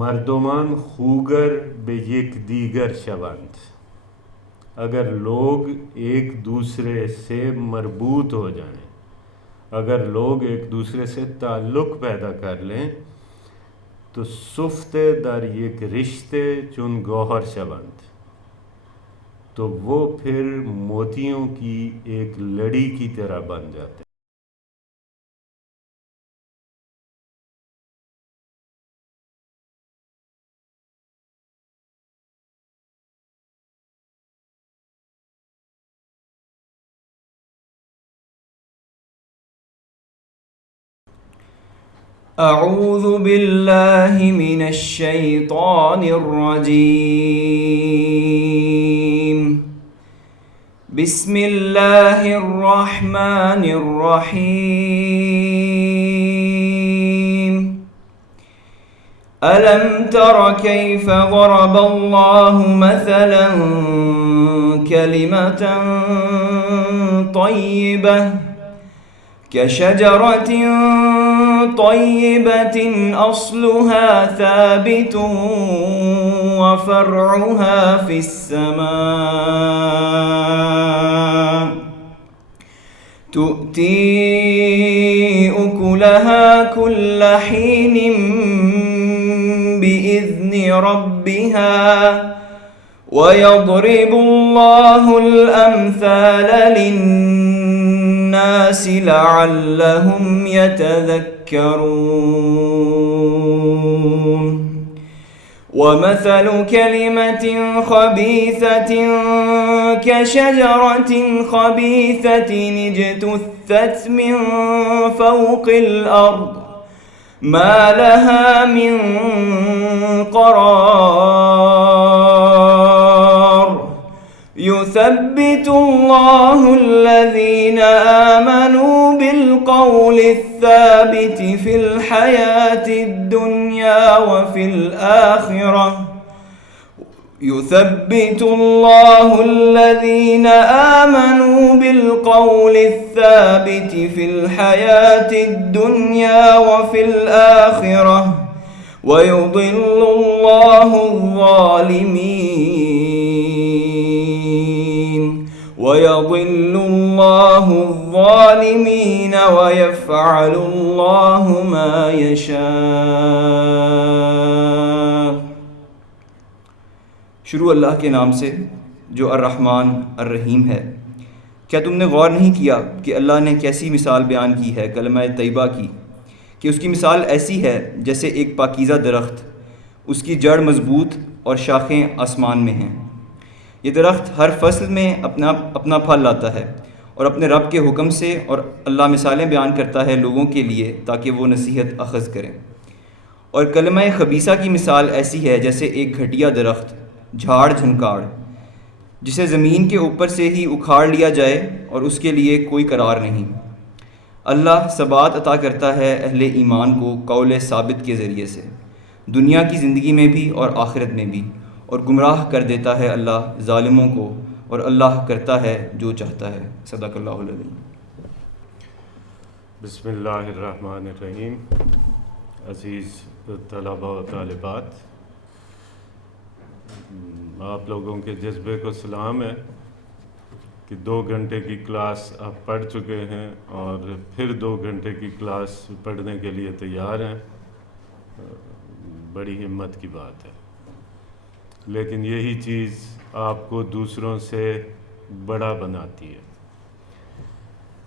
مردمان خوگر به یک دیگر شوند. اگر لوگ ایک دوسرے سے مربوط ہو جائیں، اگر لوگ ایک دوسرے سے تعلق پیدا کر لیں تو سفته در یک رشته چون گوهر شوند، تو وہ پھر موتیوں کی ایک لڑی کی طرح بن جاتے ہیں. اعوذ باللہ من الشیطان الرجیم بسم اللہ الرحمن الرحیم ألم تر كيف ضرب الله مثلا كلمة طيبة كشجرة طيبة أصلها ثابت وفرعها في السماء تؤتي أكلها كل حين بإذن ربها ويضرب الله الأمثال للناس لعلهم يتذكرون ومثل كلمة خبيثة كشجرة خبيثة اجتثت من فوق الأرض ما لها من قرار يثبت الله الذين آمنوا بالقول الثابت في الحياة الدنيا وفي الآخرة يثبت الله الذين آمنوا بالقول الثابت في الحياة الدنيا وفي الآخرة ويضل الله الظالمين ويفعل الله ما يشاء. شروع اللہ کے نام سے جو الرحمن الرحیم ہے. کیا تم نے غور نہیں کیا کہ اللہ نے کیسی مثال بیان کی ہے کلمہ طیبہ کی، کہ اس کی مثال ایسی ہے جیسے ایک پاکیزہ درخت، اس کی جڑ مضبوط اور شاخیں آسمان میں ہیں. یہ درخت ہر فصل میں اپنا پھل لاتا ہے اور اپنے رب کے حکم سے، اور اللہ مثالیں بیان کرتا ہے لوگوں کے لیے تاکہ وہ نصیحت اخذ کریں. اور کلمہ خبیثہ کی مثال ایسی ہے جیسے ایک گھٹیا درخت، جھاڑ جھنکاڑ، جسے زمین کے اوپر سے ہی اکھاڑ لیا جائے اور اس کے لیے کوئی قرار نہیں. اللہ ثبات عطا کرتا ہے اہل ایمان کو قول ثابت کے ذریعے سے، دنیا کی زندگی میں بھی اور آخرت میں بھی، اور گمراہ کر دیتا ہے اللہ ظالموں کو، اور اللہ کرتا ہے جو چاہتا ہے. صدق اللہ العظیم. بسم اللہ الرحمن الرحیم. عزیز طلباء و طالبات، آپ لوگوں کے جذبے کو سلام ہے کہ 2 گھنٹے کی کلاس آپ پڑھ چکے ہیں اور پھر 2 گھنٹے کی کلاس پڑھنے کے لیے تیار ہیں. بڑی ہمت کی بات ہے، لیکن یہی چیز آپ کو دوسروں سے بڑا بناتی ہے.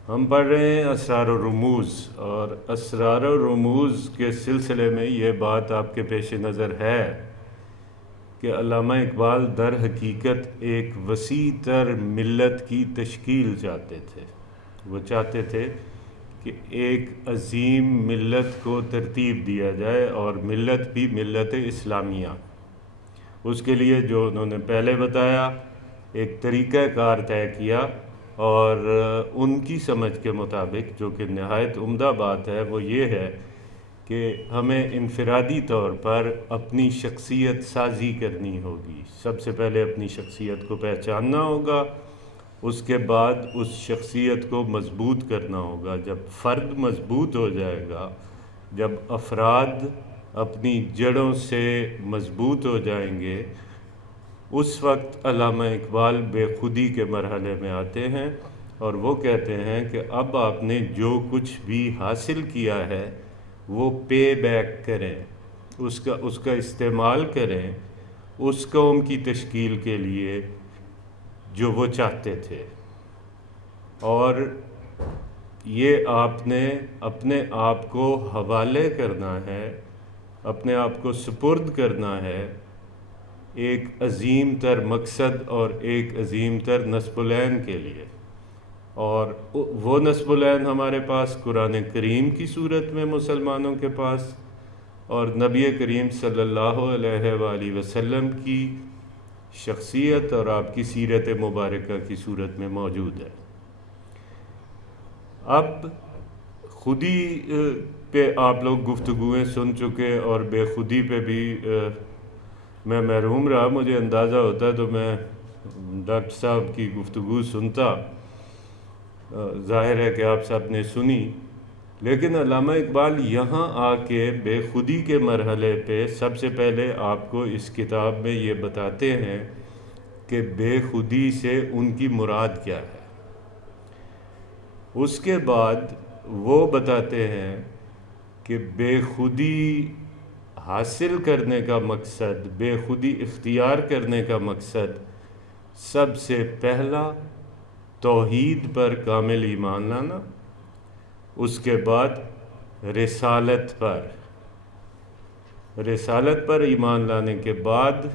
ہم پڑھ رہے ہیں اسرار و رموز، اور اسرار و رموز کے سلسلے میں یہ بات آپ کے پیش نظر ہے کہ علامہ اقبال در حقیقت ایک وسیع تر ملت کی تشکیل چاہتے تھے. وہ چاہتے تھے کہ ایک عظیم ملت کو ترتیب دیا جائے، اور ملت بھی ملت اسلامیہ. اس کے لیے جو انہوں نے پہلے بتایا، ایک طریقہ کار طے کیا، اور ان کی سمجھ کے مطابق جو کہ نہایت عمدہ بات ہے وہ یہ ہے کہ ہمیں انفرادی طور پر اپنی شخصیت سازی کرنی ہوگی. سب سے پہلے اپنی شخصیت کو پہچاننا ہوگا، اس کے بعد اس شخصیت کو مضبوط کرنا ہوگا. جب فرد مضبوط ہو جائے گا، جب افراد اپنی جڑوں سے مضبوط ہو جائیں گے، اس وقت علامہ اقبال بے خودی کے مرحلے میں آتے ہیں اور وہ کہتے ہیں کہ اب آپ نے جو کچھ بھی حاصل کیا ہے وہ پے بیک کریں، اس کا استعمال کریں اس قوم کی تشکیل کے لیے جو وہ چاہتے تھے، اور یہ آپ نے اپنے آپ کو حوالے کرنا ہے، اپنے آپ کو سپرد کرنا ہے ایک عظیم تر مقصد اور ایک عظیم تر نصب العین کے لیے، اور وہ نصب العین ہمارے پاس قرآن کریم کی صورت میں مسلمانوں کے پاس اور نبی کریم صلی اللہ علیہ وآلہ وسلم کی شخصیت اور آپ کی سیرت مبارکہ کی صورت میں موجود ہے۔ اب خودی پہ آپ لوگ گفتگویں سن چکے اور بے خودی پہ بھی میں محروم رہا، مجھے اندازہ ہوتا تو میں ڈاکٹر صاحب کی گفتگو سنتا، ظاہر ہے کہ آپ سب نے سنی، لیکن علامہ اقبال یہاں آ کے بے خودی کے مرحلے پہ سب سے پہلے آپ کو اس کتاب میں یہ بتاتے ہیں کہ بے خودی سے ان کی مراد کیا ہے۔ اس کے بعد وہ بتاتے ہیں کہ بے خودی حاصل کرنے کا مقصد، بے خودی اختیار کرنے کا مقصد سب سے پہلا توحید پر کامل ایمان لانا، اس کے بعد رسالت پر ایمان لانے کے بعد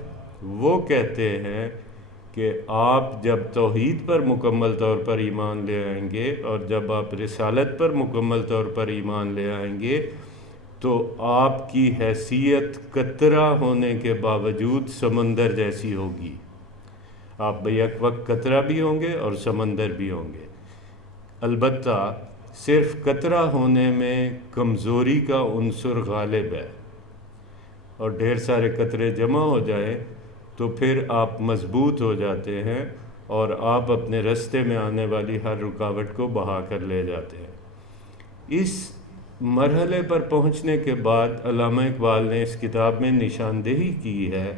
وہ کہتے ہیں کہ آپ جب توحید پر مکمل طور پر ایمان لے آئیں گے اور جب آپ رسالت پر مکمل طور پر ایمان لے آئیں گے تو آپ کی حیثیت قطرہ ہونے کے باوجود سمندر جیسی ہوگی، آپ بیک وقت قطرہ بھی ہوں گے اور سمندر بھی ہوں گے، البتہ صرف قطرہ ہونے میں کمزوری کا عنصر غالب ہے، اور ڈھیر سارے قطرے جمع ہو جائیں تو پھر آپ مضبوط ہو جاتے ہیں اور آپ اپنے راستے میں آنے والی ہر رکاوٹ کو بہا کر لے جاتے ہیں۔ اس مرحلے پر پہنچنے کے بعد علامہ اقبال نے اس کتاب میں نشاندہی کی ہے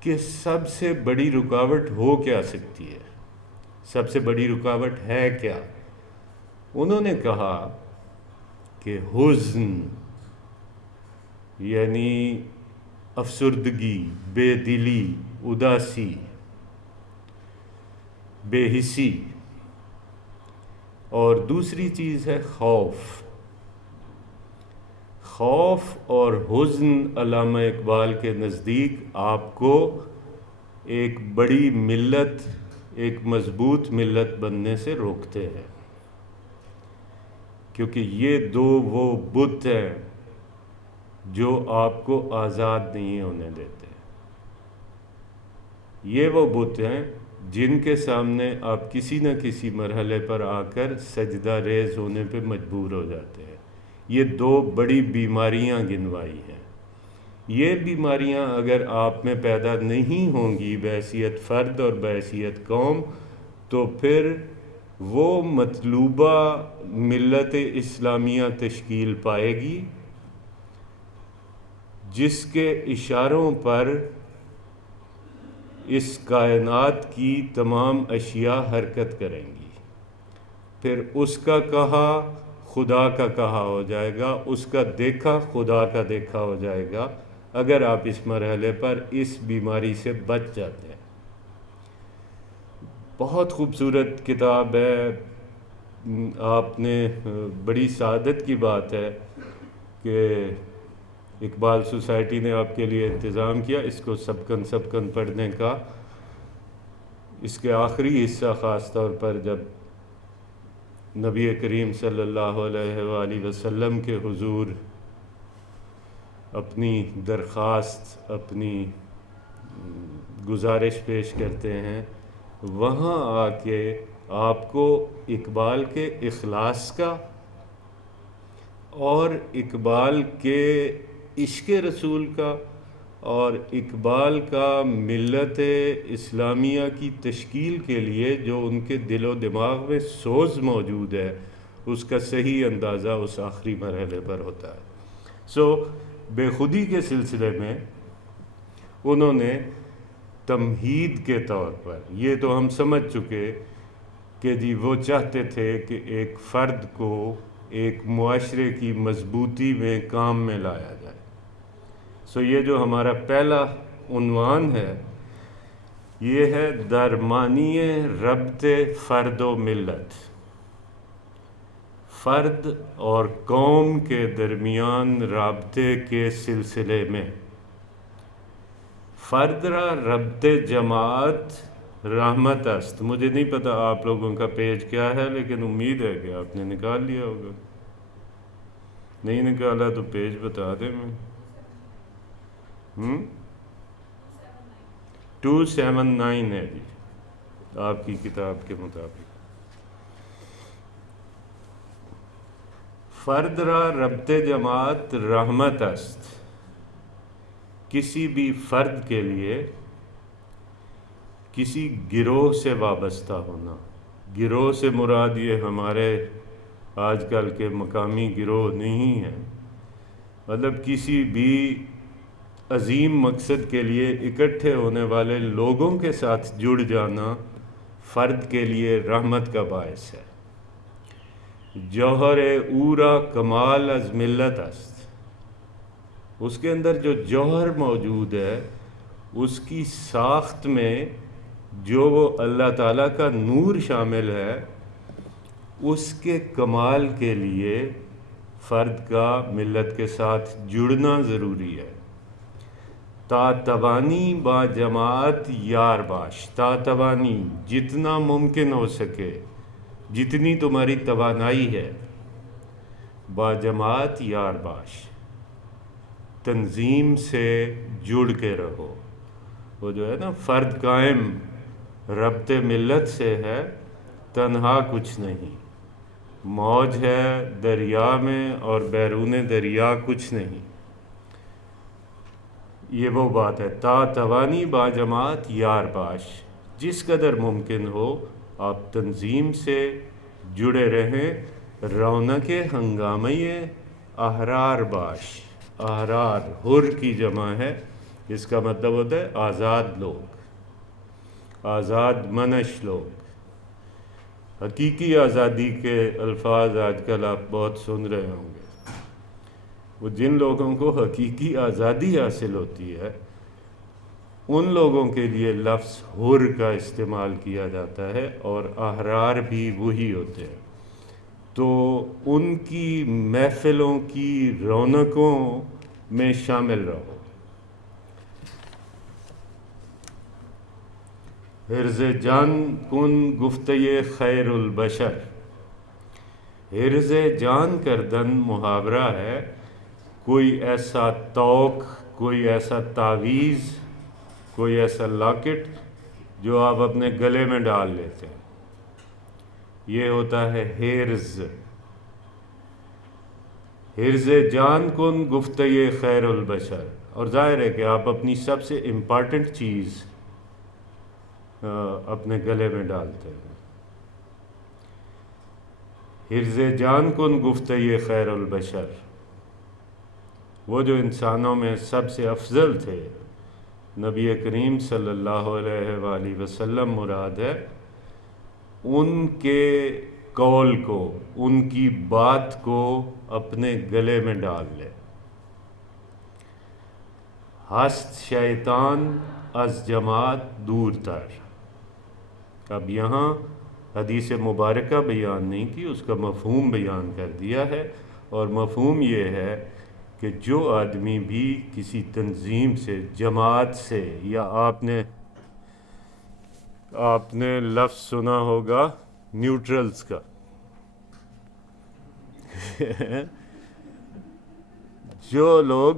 کہ سب سے بڑی رکاوٹ ہو کیا سکتی ہے، سب سے بڑی رکاوٹ ہے کیا؟ انہوں نے کہا کہ حزن یعنی افسردگی، بے دلی، اداسی، بے حسی، اور دوسری چیز ہے خوف اور حزن علامہ اقبال کے نزدیک آپ کو ایک بڑی ملت، ایک مضبوط ملت بننے سے روکتے ہیں، کیونکہ یہ دو وہ بت ہیں جو آپ کو آزاد نہیں ہونے دیتے، یہ وہ بت ہیں جن کے سامنے آپ کسی نہ کسی مرحلے پر آ کر سجدہ ریز ہونے پہ مجبور ہو جاتے ہیں۔ یہ دو بڑی بیماریاں گنوائی ہیں، یہ بیماریاں اگر آپ میں پیدا نہیں ہوں گی بحیثیت فرد اور بحیثیت قوم، تو پھر وہ مطلوبہ ملت اسلامیہ تشکیل پائے گی جس کے اشاروں پر اس کائنات کی تمام اشیاء حرکت کریں گی، پھر اس کا کہا خدا کا کہا ہو جائے گا، اس کا دیکھا خدا کا دیکھا ہو جائے گا، اگر آپ اس مرحلے پر اس بیماری سے بچ جاتے ہیں۔ بہت خوبصورت کتاب ہے، آپ نے بڑی سعادت کی بات ہے کہ اقبال سوسائٹی نے آپ کے لیے انتظام کیا اس کو سبکن پڑھنے کا۔ اس کے آخری حصہ خاص طور پر جب نبی کریم صلی اللہ علیہ وآلہ وسلم کے حضور اپنی درخواست، اپنی گزارش پیش کرتے ہیں، وہاں آ کے آپ کو اقبال کے اخلاص کا اور اقبال کے عشق رسول کا اور اقبال کا ملت اسلامیہ کی تشکیل کے لیے جو ان کے دل و دماغ میں سوز موجود ہے، اس کا صحیح اندازہ اس آخری مرحلے پر ہوتا ہے۔ بے خودی کے سلسلے میں انہوں نے تمہید کے طور پر، یہ تو ہم سمجھ چکے کہ جی وہ چاہتے تھے کہ ایک فرد کو ایک معاشرے کی مضبوطی میں کام میں لایا جائے۔ یہ جو ہمارا پہلا عنوان ہے یہ ہے درمیانی ربط فرد و ملت، فرد اور قوم کے درمیان رابطے کے سلسلے میں۔ فرد را ربط جماعت رحمت است۔ مجھے نہیں پتا آپ لوگوں کا پیج کیا ہے، لیکن امید ہے کہ آپ نے نکال لیا ہوگا۔ نہیں نکالا تو پیج بتا دیں میں۔ 279 ہے جی آپ کی کتاب کے مطابق۔ فرد را ربط جماعت رحمت است۔ کسی بھی فرد کے لیے کسی گروہ سے وابستہ ہونا، گروہ سے مراد یہ ہمارے آج کل کے مقامی گروہ نہیں ہیں، مطلب کسی بھی عظیم مقصد کے لیے اکٹھے ہونے والے لوگوں کے ساتھ جڑ جانا فرد کے لیے رحمت کا باعث ہے۔ جوہر اورا کمال از ملت است۔ اس کے اندر جو جوہر موجود ہے اس کی ساخت میں جو وہ اللہ تعالیٰ کا نور شامل ہے، اس کے کمال کے لیے فرد کا ملت کے ساتھ جڑنا ضروری ہے۔ تا توانی با جماعت یار باش۔ تا توانی جتنا ممکن ہو سکے، جتنی تمہاری توانائی ہے، با جماعت یار باش، تنظیم سے جڑ کے رہو۔ وہ جو ہے نا فرد قائم ربط ملت سے ہے، تنہا کچھ نہیں، موج ہے دریا میں اور بیرون دریا کچھ نہیں۔ یہ وہ بات ہے، تا توانی با جماعت یار باش، جس قدر ممکن ہو آپ تنظیم سے جڑے رہیں۔ رونق ہنگامہ احرار باش۔ احرار حر کی جمع ہے، اس کا مطلب ہوتا ہے آزاد لوگ، آزاد منش لوگ۔ حقیقی آزادی کے الفاظ آج کل آپ بہت سن رہے ہوں گے۔ وہ جن لوگوں کو حقیقی آزادی حاصل ہوتی ہے ان لوگوں کے لیے لفظ حر کا استعمال کیا جاتا ہے، اور احرار بھی وہی ہوتے ہیں۔ تو ان کی محفلوں کی رونقوں میں شامل رہو۔ حرز جان کن گفتہ خیر البشر۔ حرز جان کردن محاورہ ہے، کوئی ایسا توق، کوئی ایسا تعویذ، کوئی ایسا لاکٹ جو آپ اپنے گلے میں ڈال لیتے ہیں، یہ ہوتا ہے حرز۔ حرز جان کن گفتہ خیر البشر، اور ظاہر ہے کہ آپ اپنی سب سے امپارٹنٹ چیز اپنے گلے میں ڈالتے ہیں۔ حرز جان کن گفتہ خیر البشر، وہ جو انسانوں میں سب سے افضل تھے، نبی کریم صلی اللہ علیہ وآلہ وسلم مراد ہے، ان کے قول کو، ان کی بات کو اپنے گلے میں ڈال لے۔ ہست شیطان از جماعت دور تر۔ اب یہاں حدیث مبارکہ بیان نہیں کی، اس کا مفہوم بیان کر دیا ہے، اور مفہوم یہ ہے کہ جو آدمی بھی کسی تنظیم سے، جماعت سے، یا آپ نے لفظ سنا ہوگا نیوٹرلز کا، جو لوگ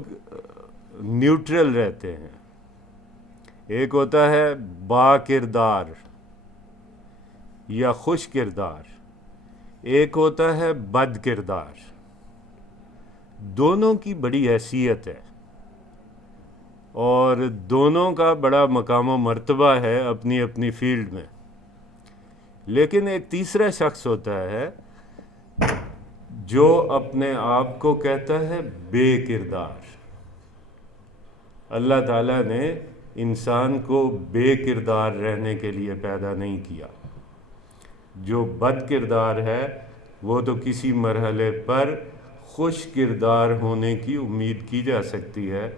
نیوٹرل رہتے ہیں، ایک ہوتا ہے با کردار یا خوش کردار، ایک ہوتا ہے بد کردار۔ دونوں کی بڑی حیثیت ہے اور دونوں کا بڑا مقام و مرتبہ ہے اپنی اپنی فیلڈ میں، لیکن ایک تیسرا شخص ہوتا ہے جو اپنے آپ کو کہتا ہے بے کردار، اللہ تعالیٰ نے انسان کو بے کردار رہنے کے لیے پیدا نہیں کیا۔ جو بد کردار ہے وہ تو کسی مرحلے پر خوش کردار ہونے کی امید کی جا سکتی ہے،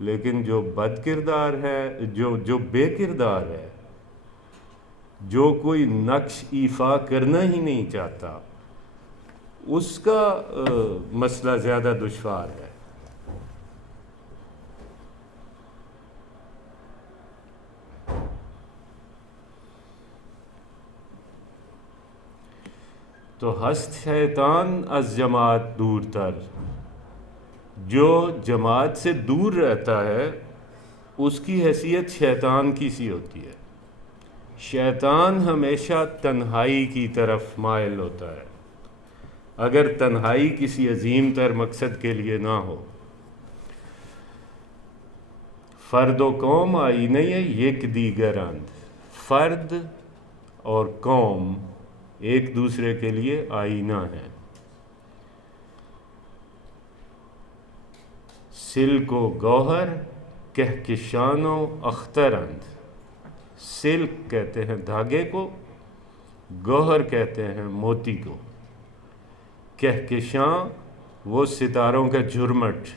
لیکن جو بد کردار ہے، جو بے کردار ہے، جو کوئی نقش ایفا کرنا ہی نہیں چاہتا، اس کا مسئلہ زیادہ دشوار ہے۔ تو ہست شیطان از جماعت دور تر، جو جماعت سے دور رہتا ہے اس کی حیثیت شیطان کی سی ہوتی ہے۔ شیطان ہمیشہ تنہائی کی طرف مائل ہوتا ہے، اگر تنہائی کسی عظیم تر مقصد کے لیے نہ ہو۔ فرد و قوم آئینہ یک دیگر اند، فرد اور قوم ایک دوسرے کے لیے آئینہ ہے۔ سلک و گوہر کہکشان و اخترند، سلک کہتے ہیں دھاگے کو، گوہر کہتے ہیں موتی کو، کہکشاں وہ ستاروں کا جھرمٹ،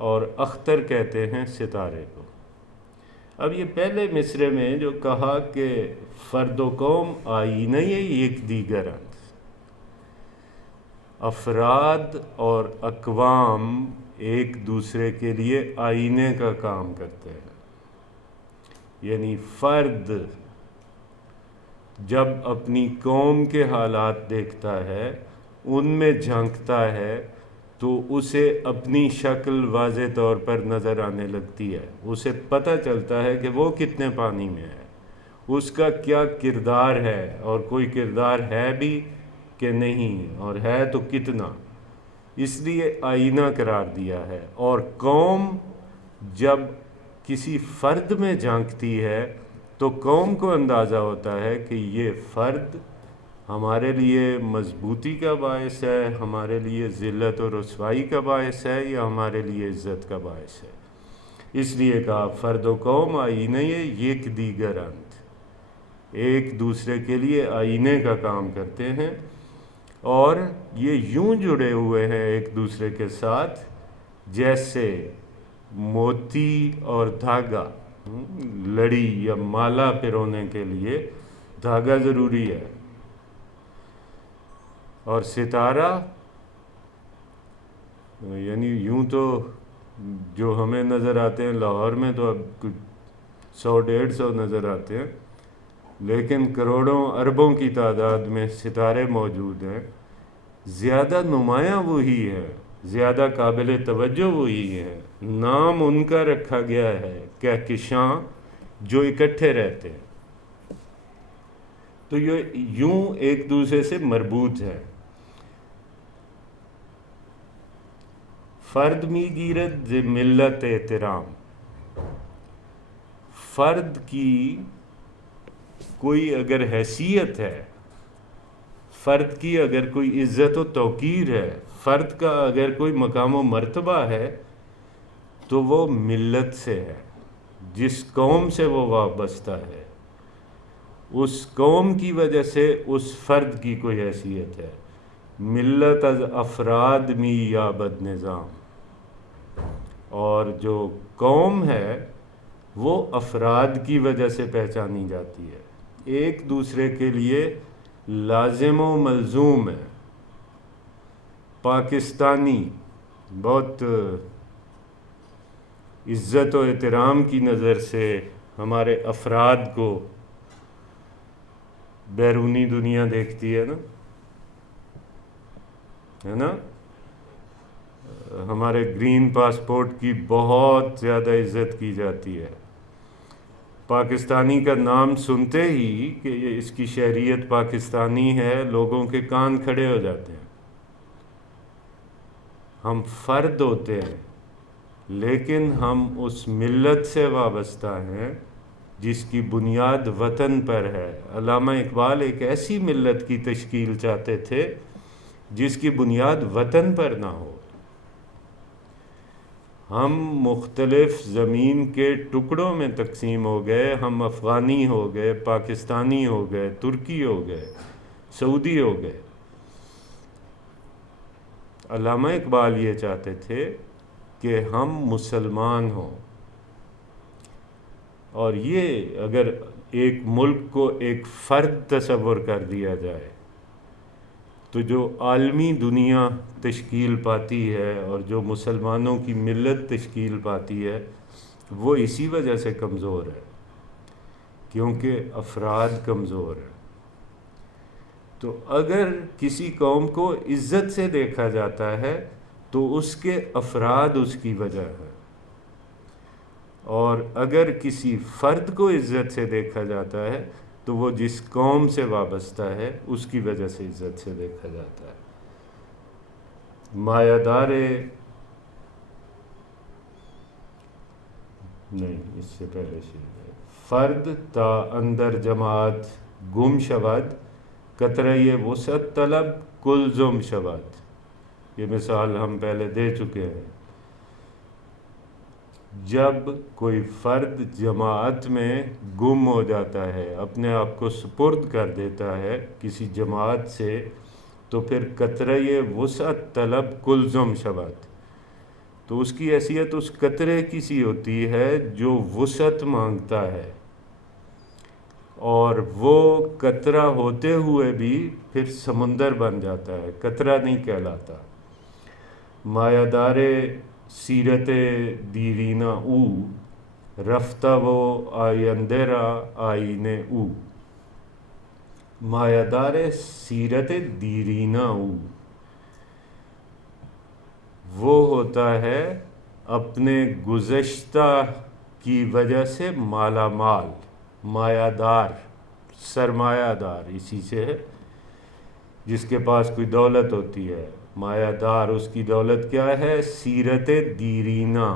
اور اختر کہتے ہیں ستارے کو۔ اب یہ پہلے مصرعے میں جو کہا کہ فرد و قوم آئینہ یک دیگر اند، افراد اور اقوام ایک دوسرے کے لیے آئینے کا کام کرتے ہیں، یعنی فرد جب اپنی قوم کے حالات دیکھتا ہے، ان میں جھانکتا ہے، تو اسے اپنی شکل واضح طور پر نظر آنے لگتی ہے، اسے پتہ چلتا ہے کہ وہ کتنے پانی میں ہے، اس کا کیا کردار ہے، اور کوئی کردار ہے بھی کہ نہیں، اور ہے تو کتنا، اس لیے آئینہ قرار دیا ہے۔ اور قوم جب کسی فرد میں جھانکتی ہے تو قوم کو اندازہ ہوتا ہے کہ یہ فرد ہمارے لیے مضبوطی کا باعث ہے، ہمارے لیے ذلت و رسوائی کا باعث ہے، یا ہمارے لیے عزت کا باعث ہے۔ اس لیے کہا فرد و قوم آئینہ یک دیگر اند، ایک دوسرے کے لیے آئینے کا کام کرتے ہیں، اور یہ یوں جڑے ہوئے ہیں ایک دوسرے کے ساتھ جیسے موتی اور دھاگا، لڑی یا مالا پرونے کے لیے دھاگا ضروری ہے، اور ستارہ یعنی یوں تو جو ہمیں نظر آتے ہیں لاہور میں تو اب 100-150 نظر آتے ہیں، لیکن کروڑوں اربوں کی تعداد میں ستارے موجود ہیں۔ زیادہ نمایاں وہی ہے، زیادہ قابل توجہ وہی ہے، نام ان کا رکھا گیا ہے کہکشاں، جو اکٹھے رہتے ہیں، تو یہ یوں ایک دوسرے سے مربوط ہے۔ فرد می گیرد ز ملت احترام، فرد کی کوئی اگر حیثیت ہے، فرد کی اگر کوئی عزت و توقیر ہے، فرد کا اگر کوئی مقام و مرتبہ ہے، تو وہ ملت سے ہے، جس قوم سے وہ وابستہ ہے، اس قوم کی وجہ سے اس فرد کی کوئی حیثیت ہے۔ ملت از افراد می یابد نظام، اور جو قوم ہے وہ افراد کی وجہ سے پہچانی جاتی ہے، ایک دوسرے کے لیے لازم و ملزوم ہے۔ پاکستانی بہت عزت و احترام کی نظر سے ہمارے افراد کو بیرونی دنیا دیکھتی ہے نا، ہمارے گرین پاسپورٹ کی بہت زیادہ عزت کی جاتی ہے۔ پاکستانی کا نام سنتے ہی کہ یہ اس کی شہریت پاکستانی ہے، لوگوں کے کان کھڑے ہو جاتے ہیں۔ ہم فرد ہوتے ہیں، لیکن ہم اس ملت سے وابستہ ہیں جس کی بنیاد وطن پر ہے۔ علامہ اقبال ایک ایسی ملت کی تشکیل چاہتے تھے جس کی بنیاد وطن پر نہ ہو۔ ہم مختلف زمین کے ٹکڑوں میں تقسیم ہو گئے، ہم افغانی ہو گئے، پاکستانی ہو گئے، ترکی ہو گئے، سعودی ہو گئے۔ علامہ اقبال یہ چاہتے تھے کہ ہم مسلمان ہوں، اور یہ اگر ایک ملک کو ایک فرد تصور کر دیا جائے تو جو عالمی دنیا تشکیل پاتی ہے اور جو مسلمانوں کی ملت تشکیل پاتی ہے وہ اسی وجہ سے کمزور ہے، کیونکہ افراد کمزور ہیں۔ تو اگر کسی قوم کو عزت سے دیکھا جاتا ہے تو اس کے افراد اس کی وجہ ہے، اور اگر کسی فرد کو عزت سے دیکھا جاتا ہے تو وہ جس قوم سے وابستہ ہے اس کی وجہ سے عزت سے دیکھا جاتا ہے۔ مایہ نہیں، اس سے پہلے شعر ہے، فرد تا اندر جماعت گم شود، قطرۂ وسعت طلب کلزم شود۔ یہ مثال ہم پہلے دے چکے ہیں۔ جب کوئی فرد جماعت میں گم ہو جاتا ہے، اپنے آپ کو سپرد کر دیتا ہے کسی جماعت سے، تو پھر قطرۂ وسعت طلب کلزم شود، تو اس کی حیثیت اس قطرے کی سی ہوتی ہے جو وسعت مانگتا ہے، اور وہ قطرہ ہوتے ہوئے بھی پھر سمندر بن جاتا ہے، قطرہ نہیں کہلاتا۔ مایہ دار سیرت دیرینہ او، رفتہ وہ آئندرا آئینے او۔ مایہ دار سیرت دیرینہ او، وہ ہوتا ہے اپنے گزشتہ کی وجہ سے مالا مال، مایہ دار، سرمایہ دار اسی سے ہے، جس کے پاس کوئی دولت ہوتی ہے مایہ دار، اس کی دولت کیا ہے؟ سیرت دیرینہ،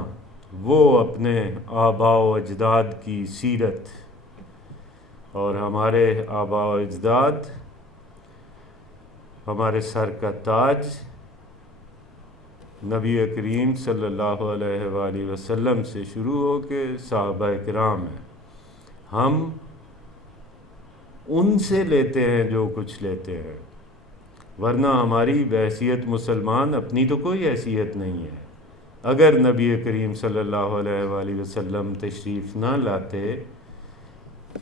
وہ اپنے آباء و اجداد کی سیرت، اور ہمارے آباء و اجداد ہمارے سر کا تاج نبی کریم صلی اللہ علیہ وآلہ وسلم سے شروع ہو کے صحابہ کرام ہیں۔ ہم ان سے لیتے ہیں جو کچھ لیتے ہیں، ورنہ ہماری بحیثیت مسلمان اپنی تو کوئی حیثیت نہیں ہے۔ اگر نبی کریم صلی اللہ علیہ وآلہ وسلم تشریف نہ لاتے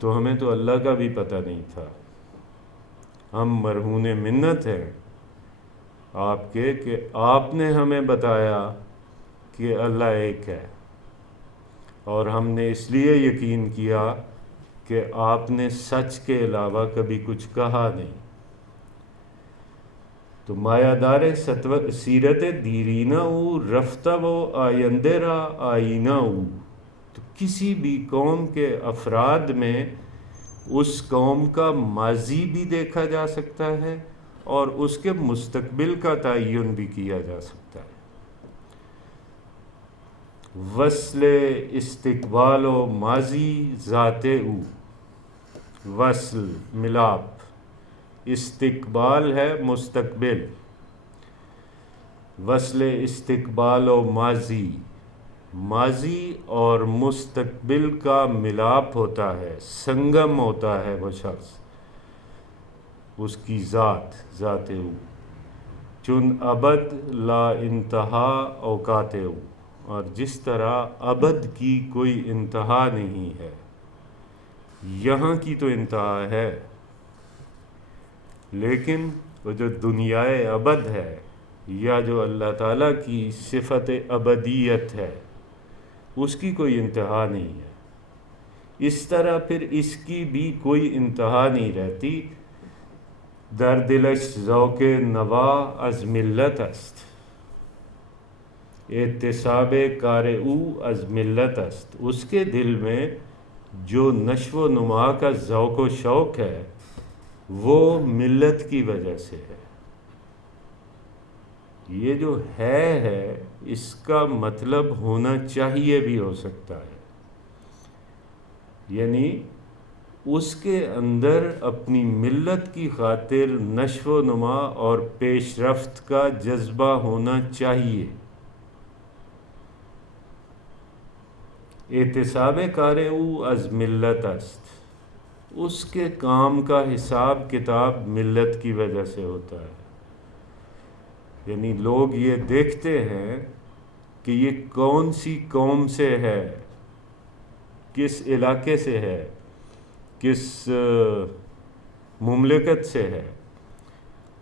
تو ہمیں تو اللہ کا بھی پتہ نہیں تھا۔ ہم مرہون منت ہیں آپ کے کہ آپ نے ہمیں بتایا کہ اللہ ایک ہے، اور ہم نے اس لیے یقین کیا کہ آپ نے سچ کے علاوہ کبھی کچھ کہا نہیں۔ تو مایہ دار سیرت دیرینہ او، رفتہ وہ آئندرا آئینہ او۔ تو کسی بھی قوم کے افراد میں اس قوم کا ماضی بھی دیکھا جا سکتا ہے اور اس کے مستقبل کا تعین بھی کیا جا سکتا ہے۔ وصل استقبال و ماضی ذات او، وصل ملاپ، استقبال ہے مستقبل، وصل استقبال و ماضی، ماضی اور مستقبل کا ملاپ ہوتا ہے، سنگم ہوتا ہے وہ شخص، اس کی ذات او، چون ابد لا انتہا اوقات او، اور جس طرح ابد کی کوئی انتہا نہیں ہے، یہاں کی تو انتہا ہے، لیکن وہ جو دنیائے ابد ہے یا جو اللہ تعالیٰ کی صفت ابدیت ہے اس کی کوئی انتہا نہیں ہے۔ اس طرح پھر اس کی بھی کوئی انتہا نہیں رہتی۔ در دلش ذوق نوا از ملت است، اعتصاب کار او از ملت است۔ اس کے دل میں جو نشو و نما کا ذوق و شوق ہے وہ ملت کی وجہ سے ہے۔ یہ جو ہے اس کا مطلب ہونا چاہیے بھی ہو سکتا ہے، یعنی اس کے اندر اپنی ملت کی خاطر نشو و نما اور پیش رفت کا جذبہ ہونا چاہیے۔ احتساب کار او از ملت است، اس کے کام کا حساب کتاب ملت کی وجہ سے ہوتا ہے۔ یعنی لوگ یہ دیکھتے ہیں کہ یہ کون سی قوم سے ہے، کس علاقے سے ہے، کس مملکت سے ہے،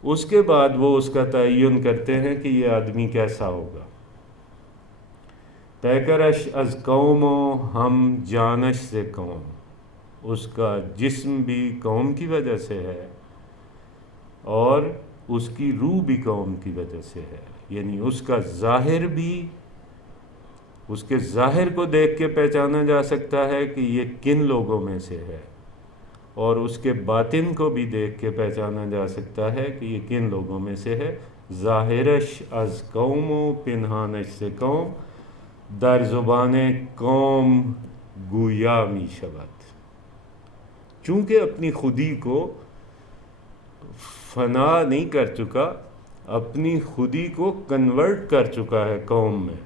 اس کے بعد وہ اس کا تعین کرتے ہیں کہ یہ آدمی کیسا ہوگا۔ پیکرش از قوم و ہم جانش سے قوم، اس کا جسم بھی قوم کی وجہ سے ہے اور اس کی روح بھی قوم کی وجہ سے ہے۔ یعنی اس کا ظاہر بھی، اس کے ظاہر کو دیکھ کے پہچانا جا سکتا ہے کہ یہ کن لوگوں میں سے ہے، اور اس کے باطن کو بھی دیکھ کے پہچانا جا سکتا ہے کہ یہ کن لوگوں میں سے ہے۔ ظاہرش از قوم و پنہانش سے قوم، در زبان قوم گویا می شود۔ چونکہ اپنی خودی کو فنا نہیں کر چکا، اپنی خودی کو کنورٹ کر چکا ہے قوم میں،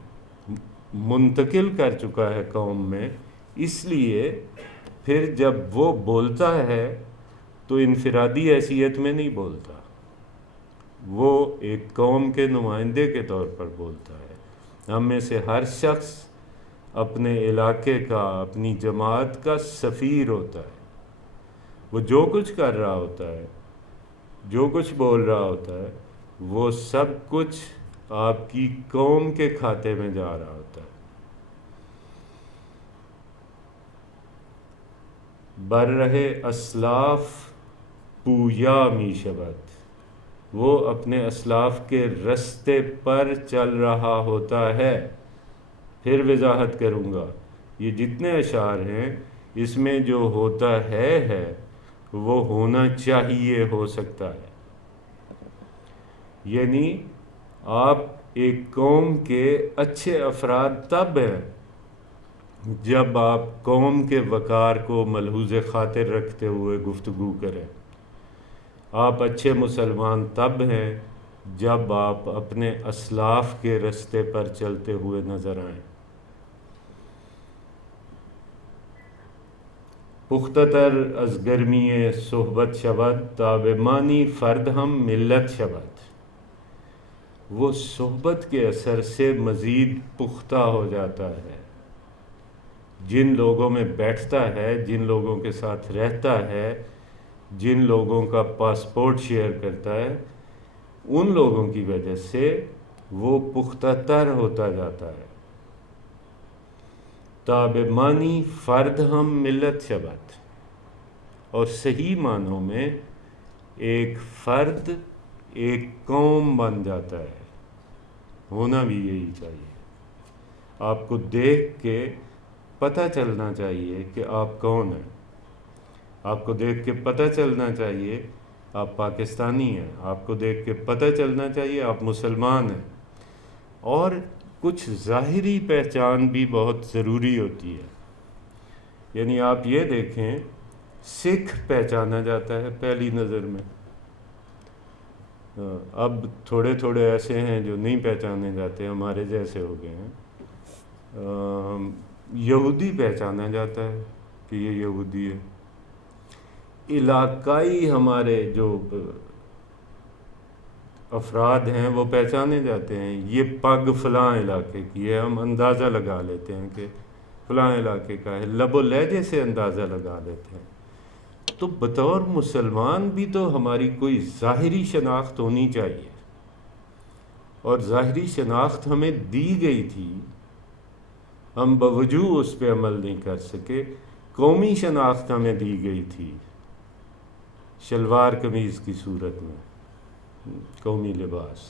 منتقل کر چکا ہے قوم میں، اس لیے پھر جب وہ بولتا ہے تو انفرادی حیثیت میں نہیں بولتا، وہ ایک قوم کے نمائندے کے طور پر بولتا ہے۔ ہم میں سے ہر شخص اپنے علاقے کا، اپنی جماعت کا سفیر ہوتا ہے۔ وہ جو کچھ کر رہا ہوتا ہے، جو کچھ بول رہا ہوتا ہے، وہ سب کچھ آپ کی قوم کے کھاتے میں جا رہا ہوتا ہے۔ بر رہے اسلاف پویا می شود، وہ اپنے اسلاف کے رستے پر چل رہا ہوتا ہے۔ پھر وضاحت کروں گا، یہ جتنے اشعار ہیں اس میں جو ہوتا ہے وہ ہونا چاہیے ہو سکتا ہے۔ یعنی آپ ایک قوم کے اچھے افراد تب ہیں جب آپ قوم کے وقار کو ملحوظ خاطر رکھتے ہوئے گفتگو کریں۔ آپ اچھے مسلمان تب ہیں جب آپ اپنے اسلاف کے رستے پر چلتے ہوئے نظر آئیں۔ پختہ تر از گرمی صحبت شود، تاب مانی فرد ہم ملت شود، وہ صحبت کے اثر سے مزید پختہ ہو جاتا ہے۔ جن لوگوں میں بیٹھتا ہے، جن لوگوں کے ساتھ رہتا ہے، جن لوگوں کا پاسپورٹ شیئر کرتا ہے، ان لوگوں کی وجہ سے وہ پختہ تر ہوتا جاتا ہے۔ تاب مانی فرد ہم ملت شود، اور صحیح معنوں میں ایک فرد ایک قوم بن جاتا ہے۔ ہونا بھی یہی چاہیے۔ آپ کو دیکھ کے پتہ چلنا چاہیے کہ آپ کون ہیں، آپ کو دیکھ کے پتہ چلنا چاہیے آپ پاکستانی ہیں، آپ کو دیکھ کے پتہ چلنا چاہیے آپ مسلمان ہیں۔ اور کچھ ظاہری پہچان بھی بہت ضروری ہوتی ہے۔ یعنی آپ یہ دیکھیں، سکھ پہچانا جاتا ہے پہلی نظر میں، اب تھوڑے تھوڑے ایسے ہیں جو نہیں پہچانے جاتے، ہمارے جیسے ہو گئے ہیں۔ یہودی پہچانا جاتا ہے کہ یہ یہودی ہے۔ علاقائی ہمارے جو افراد ہیں وہ پہچانے جاتے ہیں، یہ پگ فلاں علاقے کی ہے، ہم اندازہ لگا لیتے ہیں کہ فلاں علاقے کا ہے، لب و لہجے سے اندازہ لگا لیتے ہیں۔ تو بطور مسلمان بھی تو ہماری کوئی ظاہری شناخت ہونی چاہیے، اور ظاہری شناخت ہمیں دی گئی تھی، ہم باوجود اس پہ عمل نہیں کر سکے۔ قومی شناخت ہمیں دی گئی تھی شلوار قمیض کی صورت میں، قومی لباس،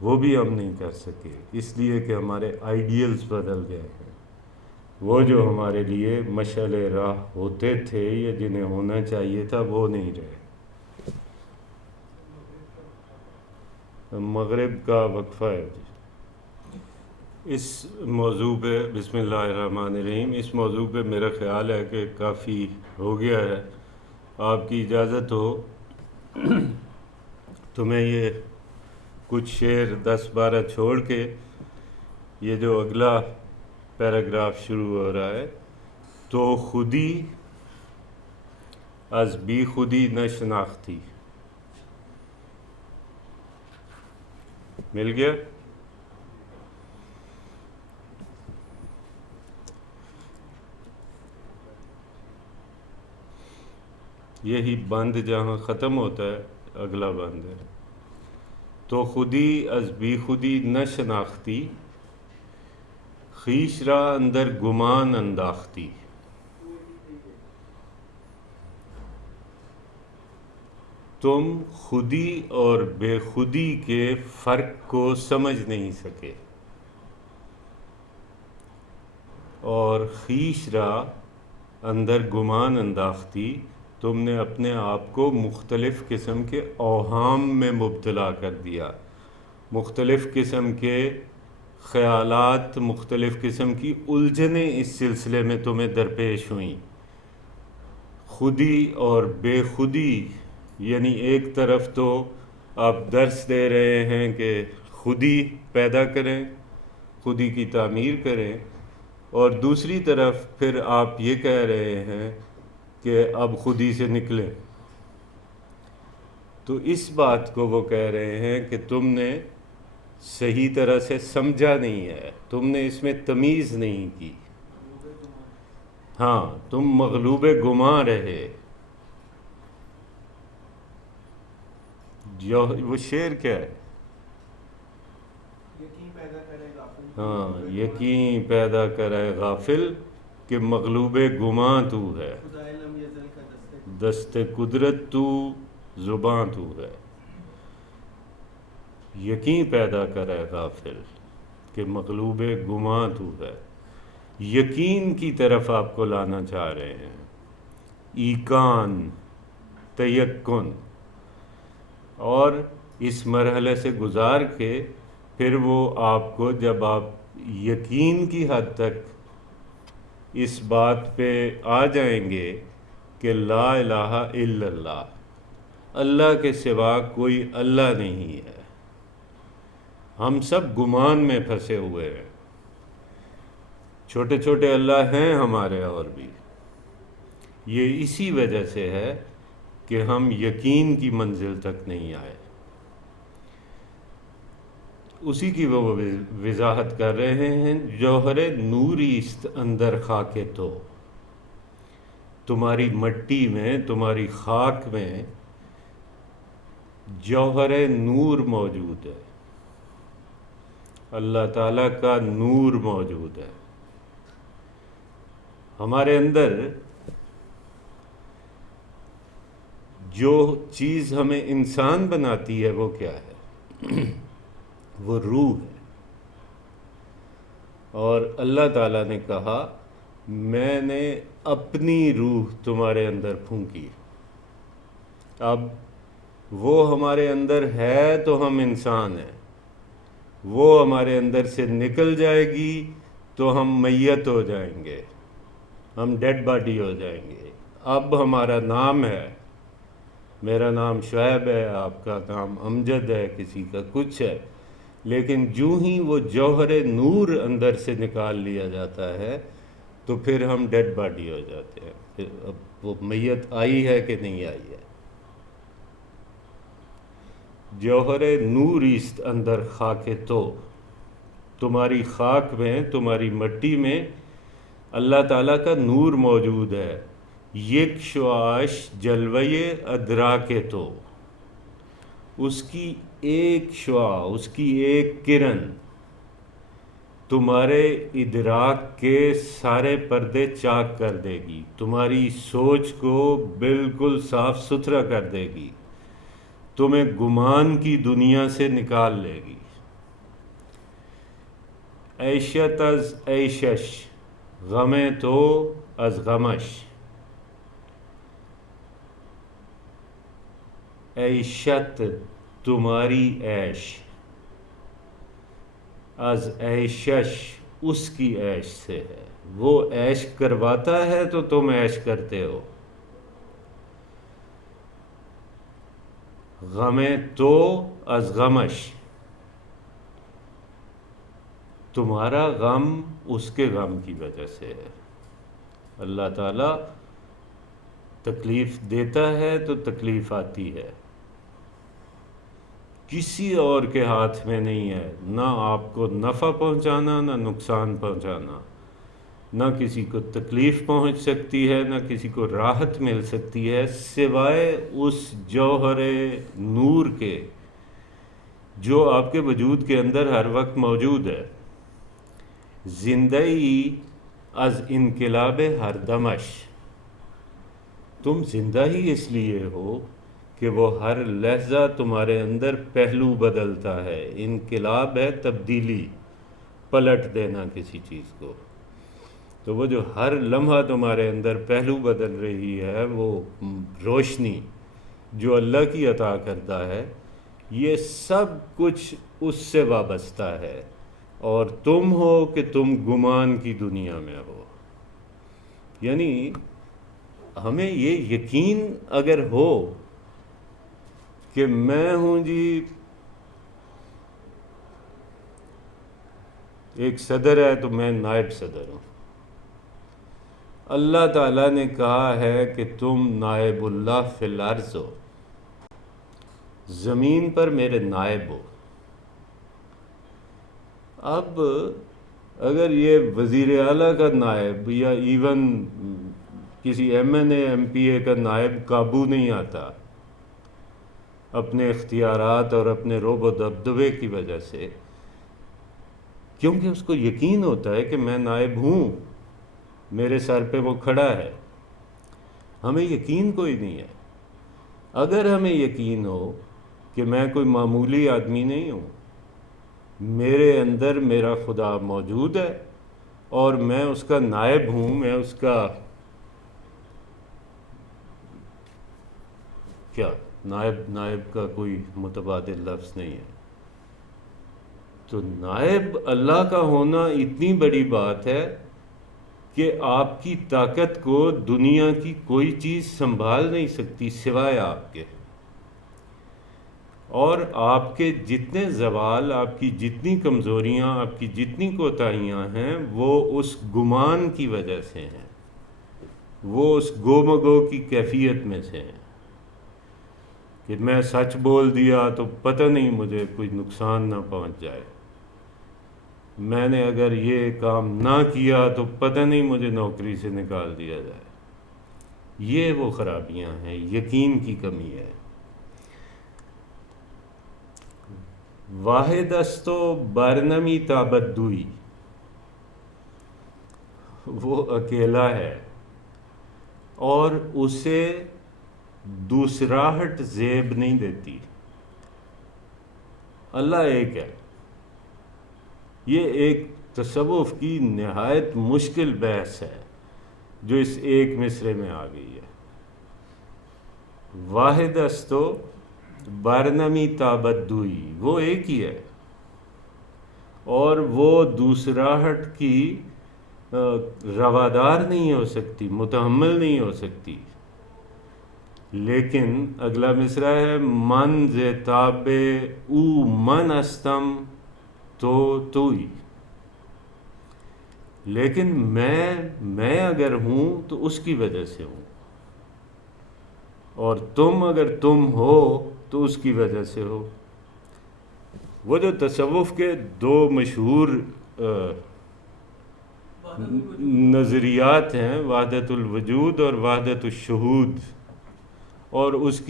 وہ بھی ہم نہیں کر سکے، اس لیے کہ ہمارے آئیڈیلز بدل گئے ہیں۔ وہ جو ہمارے لیے مشعل راہ ہوتے تھے یا جنہیں ہونا چاہیے تھا وہ نہیں رہے۔ مغرب کا وقفہ ہے جی۔ اس موضوع پہ بسم اللہ الرحمن الرحیم، اس موضوع پہ میرا خیال ہے کہ کافی ہو گیا ہے. آپ کی اجازت ہو تو میں یہ کچھ شعر 10-12 چھوڑ کے یہ جو اگلا پیراگراف شروع ہو رہا ہے، تو خودی از بی خودی نہ شناختی. مل گیا؟ یہی بند جہاں ختم ہوتا ہے اگلا بند ہے. تو خودی از بی خودی نہ شناختی، خویش را اندر گمان انداختی. تم خودی اور بے خودی کے فرق کو سمجھ نہیں سکے، اور خویش را اندر گمان انداختی، تم نے اپنے آپ کو مختلف قسم کے اوہام میں مبتلا کر دیا. مختلف قسم کے خیالات، مختلف قسم کی الجھنیں اس سلسلے میں تمہیں درپیش ہوئیں. خودی اور بے خودی، یعنی ایک طرف تو آپ درس دے رہے ہیں کہ خودی پیدا کریں، خودی کی تعمیر کریں، اور دوسری طرف پھر آپ یہ کہہ رہے ہیں کہ اب خودی سے نکلیں. تو اس بات کو وہ کہہ رہے ہیں کہ تم نے صحیح طرح سے سمجھا نہیں ہے، تم نے اس میں تمیز نہیں کی. ہاں، تم مغلوب گماں رہے. جو وہ شعر کیا ہے؟ ہاں، یقین پیدا کرے غافل کہ مغلوب گماں تو ہے، دست قدرت تو زباں تو ہے. یقین پیدا کرے غافل کہ مغلوب گماں تو ہے. یقین کی طرف آپ کو لانا چاہ رہے ہیں، ایقان، تیقن. اور اس مرحلے سے گزار کے پھر وہ آپ کو، جب آپ یقین کی حد تک اس بات پہ آ جائیں گے کہ لا الہ الا اللہ، اللہ کے سوا کوئی اللہ نہیں ہے، ہم سب گمان میں پھنسے ہوئے ہیں. چھوٹے چھوٹے اللہ ہیں ہمارے اور بھی. یہ اسی وجہ سے ہے کہ ہم یقین کی منزل تک نہیں آئے. اسی کی وہ وضاحت کر رہے ہیں. جوہر نوری است اندر خاک تو، تمہاری مٹی میں، تمہاری خاک میں جوہر نور موجود ہے، اللہ تعالیٰ کا نور موجود ہے. ہمارے اندر جو چیز ہمیں انسان بناتی ہے وہ کیا ہے؟ وہ روح ہے. اور اللہ تعالیٰ نے کہا میں نے اپنی روح تمہارے اندر پھونکی. اب وہ ہمارے اندر ہے تو ہم انسان ہیں، وہ ہمارے اندر سے نکل جائے گی تو ہم میت ہو جائیں گے، ہم ڈیڈ باڈی ہو جائیں گے. اب ہمارا نام ہے، میرا نام شعیب ہے، آپ کا نام امجد ہے، کسی کا کچھ ہے، لیکن جو ہی وہ جوہر نور اندر سے نکال لیا جاتا ہے تو پھر ہم ڈیڈ باڈی ہو جاتے ہیں. پھر اب وہ میت آئی ہے کہ نہیں آئی ہے. جوہر نور است اندر خاک تو، تمہاری خاک میں، تمہاری مٹی میں اللہ تعالیٰ کا نور موجود ہے. یک شعاش جلوے ادراک تو، اس کی ایک شعاع، اس کی ایک کرن تمہارے ادراک کے سارے پردے چاک کر دے گی، تمہاری سوچ کو بالکل صاف ستھرا کر دے گی، تمہیں گمان کی دنیا سے نکال لے گی. عیشت از عیشش، غم تو از غمش. عیشت تمہاری عیش، از عیشش، اس کی عیش سے ہے، وہ عیش کرواتا ہے تو تم عیش کرتے ہو. غم تو از غمش، تمہارا غم اس کے غم کی وجہ سے ہے. اللہ تعالیٰ تکلیف دیتا ہے تو تکلیف آتی ہے، کسی اور کے ہاتھ میں نہیں ہے، نہ آپ کو نفع پہنچانا نہ نقصان پہنچانا، نہ کسی کو تکلیف پہنچ سکتی ہے نہ کسی کو راحت مل سکتی ہے سوائے اس جوہر نور کے جو آپ کے وجود کے اندر ہر وقت موجود ہے. زندگی از انقلاب ہر دمش، تم زندہ ہی اس لیے ہو کہ وہ ہر لحظہ تمہارے اندر پہلو بدلتا ہے. انقلاب ہے تبدیلی، پلٹ دینا کسی چیز کو. تو وہ جو ہر لمحہ تمہارے اندر پہلو بدل رہی ہے، وہ روشنی جو اللہ کی عطا کرتا ہے، یہ سب کچھ اس سے وابستہ ہے. اور تم ہو کہ تم گمان کی دنیا میں ہو. یعنی ہمیں یہ یقین اگر ہو کہ میں ہوں جی ایک صدر ہے تو میں نائب صدر ہوں. اللہ تعالیٰ نے کہا ہے کہ تم نائب اللہ فی الارض ہو، زمین پر میرے نائب ہو. اب اگر یہ وزیر اعلیٰ کا نائب یا ایون کسی M N A M P A کا نائب قابو نہیں آتا اپنے اختیارات اور اپنے روب و دبدبے کی وجہ سے، کیونکہ اس کو یقین ہوتا ہے کہ میں نائب ہوں، میرے سر پہ وہ کھڑا ہے. ہمیں یقین کوئی نہیں ہے. اگر ہمیں یقین ہو کہ میں کوئی معمولی آدمی نہیں ہوں، میرے اندر میرا خدا موجود ہے اور میں اس کا نائب ہوں، میں اس کا کیا نائب کا کوئی متبادل لفظ نہیں ہے. تو نائب اللہ کا ہونا اتنی بڑی بات ہے کہ آپ کی طاقت کو دنیا کی کوئی چیز سنبھال نہیں سکتی سوائے آپ کے. اور آپ کے جتنے زوال، آپ کی جتنی کمزوریاں، آپ کی جتنی کوتاہیاں ہیں، وہ اس گمان کی وجہ سے ہیں، وہ اس گو مگو کی کیفیت میں سے ہیں کہ میں سچ بول دیا تو پتہ نہیں مجھے کوئی نقصان نہ پہنچ جائے، میں نے اگر یہ کام نہ کیا تو پتہ نہیں مجھے نوکری سے نکال دیا جائے. یہ وہ خرابیاں ہیں، یقین کی کمی ہے. واحد است و برنمی تابد دوئی، وہ اکیلا ہے اور اسے دوسراہٹ زیب نہیں دیتی. اللہ ایک ہے. یہ ایک تصوف کی نہایت مشکل بحث ہے جو اس ایک مصرے میں آ گئی ہے. واحد است و برنمی تابد دوئی، وہ ایک ہی ہے اور وہ دوسراہٹ کی روادار نہیں ہو سکتی، متحمل نہیں ہو سکتی. لیکن اگلا مصرع ہے من ز تاب او من استم توئی، لیکن میں اگر ہوں تو اس کی وجہ سے ہوں، اور تم اگر تم ہو تو اس کی وجہ سے ہو. وہ جو تصوف کے دو مشہور نظریات ہیں، وحدت الوجود اور وحدت الشہود، اور اس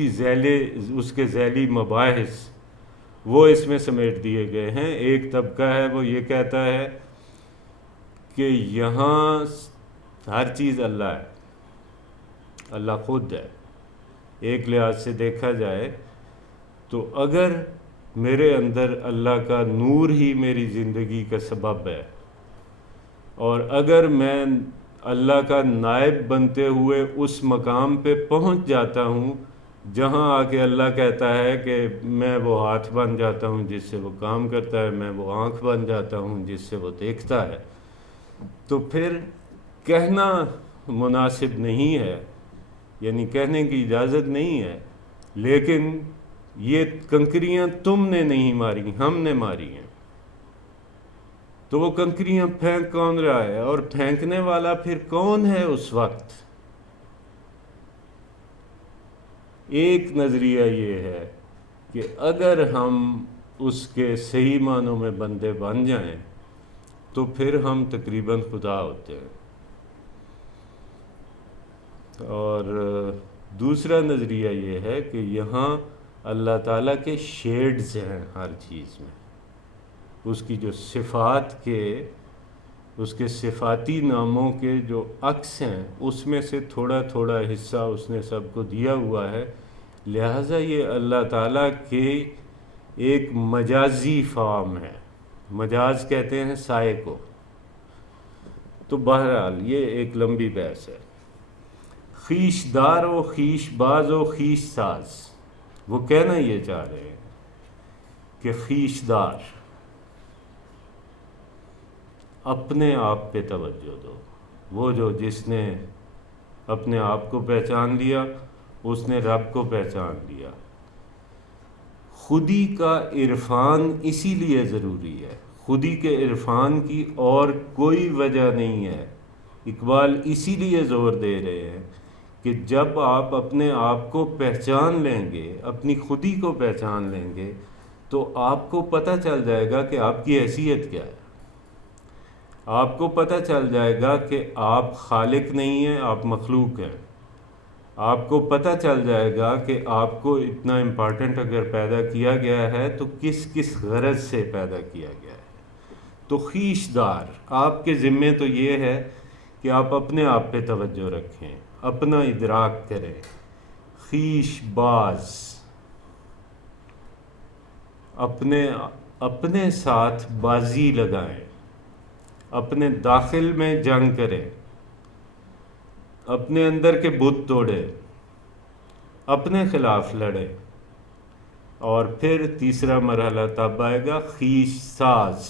کے ذیلی مباحث، وہ اس میں سمیٹ دیے گئے ہیں. ایک طبقہ ہے وہ یہ کہتا ہے کہ یہاں ہر چیز اللہ ہے، اللہ خود ہے. ایک لحاظ سے دیکھا جائے تو اگر میرے اندر اللہ کا نور ہی میری زندگی کا سبب ہے، اور اگر میں اللہ کا نائب بنتے ہوئے اس مقام پہ پہنچ جاتا ہوں جہاں آ کے اللہ کہتا ہے کہ میں وہ ہاتھ بن جاتا ہوں جس سے وہ کام کرتا ہے، میں وہ آنکھ بن جاتا ہوں جس سے وہ دیکھتا ہے، تو پھر کہنا مناسب نہیں ہے، یعنی کہنے کی اجازت نہیں ہے، لیکن یہ کنکریاں تم نے نہیں ماری، ہم نے ماری ہیں۔ تو وہ کنکریاں پھینک کون رہا ہے، اور پھینکنے والا پھر کون ہے اس وقت؟ ایک نظریہ یہ ہے کہ اگر ہم اس کے صحیح معنوں میں بندے بن جائیں تو پھر ہم تقریباً خدا ہوتے ہیں۔ اور دوسرا نظریہ یہ ہے کہ یہاں اللہ تعالیٰ کے شیڈز ہیں ہر چیز میں، اس کی جو صفات کے، اس کے صفاتی ناموں کے جو عکس ہیں، اس میں سے تھوڑا تھوڑا حصہ اس نے سب کو دیا ہوا ہے، لہٰذا یہ اللہ تعالیٰ کے ایک مجازی فارم ہے۔ مجاز کہتے ہیں سائے کو۔ تو بہرحال یہ ایک لمبی بحث ہے۔ خیش دار و خیش باز و خیش ساز، وہ کہنا یہ چاہ رہے ہیں کہ خیش دار، اپنے آپ پہ توجہ دو۔ وہ جو جس نے اپنے آپ کو پہچان لیا، اس نے رب کو پہچان لیا۔ خودی کا عرفان اسی لیے ضروری ہے، خودی کے عرفان کی اور کوئی وجہ نہیں ہے۔ اقبال اسی لیے زور دے رہے ہیں کہ جب آپ اپنے آپ کو پہچان لیں گے، اپنی خودی کو پہچان لیں گے، تو آپ کو پتہ چل جائے گا کہ آپ کی حیثیت کیا ہے۔ آپ کو پتہ چل جائے گا کہ آپ خالق نہیں ہیں، آپ مخلوق ہیں۔ آپ کو پتہ چل جائے گا کہ آپ کو اتنا امپارٹنٹ اگر پیدا کیا گیا ہے تو کس کس غرض سے پیدا کیا گیا ہے۔ تو خیش دار، آپ کے ذمے تو یہ ہے کہ آپ اپنے آپ پہ توجہ رکھیں، اپنا ادراک کریں۔ خیش باز، اپنے ساتھ بازی لگائیں، اپنے داخل میں جنگ کریں، اپنے اندر کے بت توڑے، اپنے خلاف لڑے، اور پھر تیسرا مرحلہ تب آئے گا خیش ساز،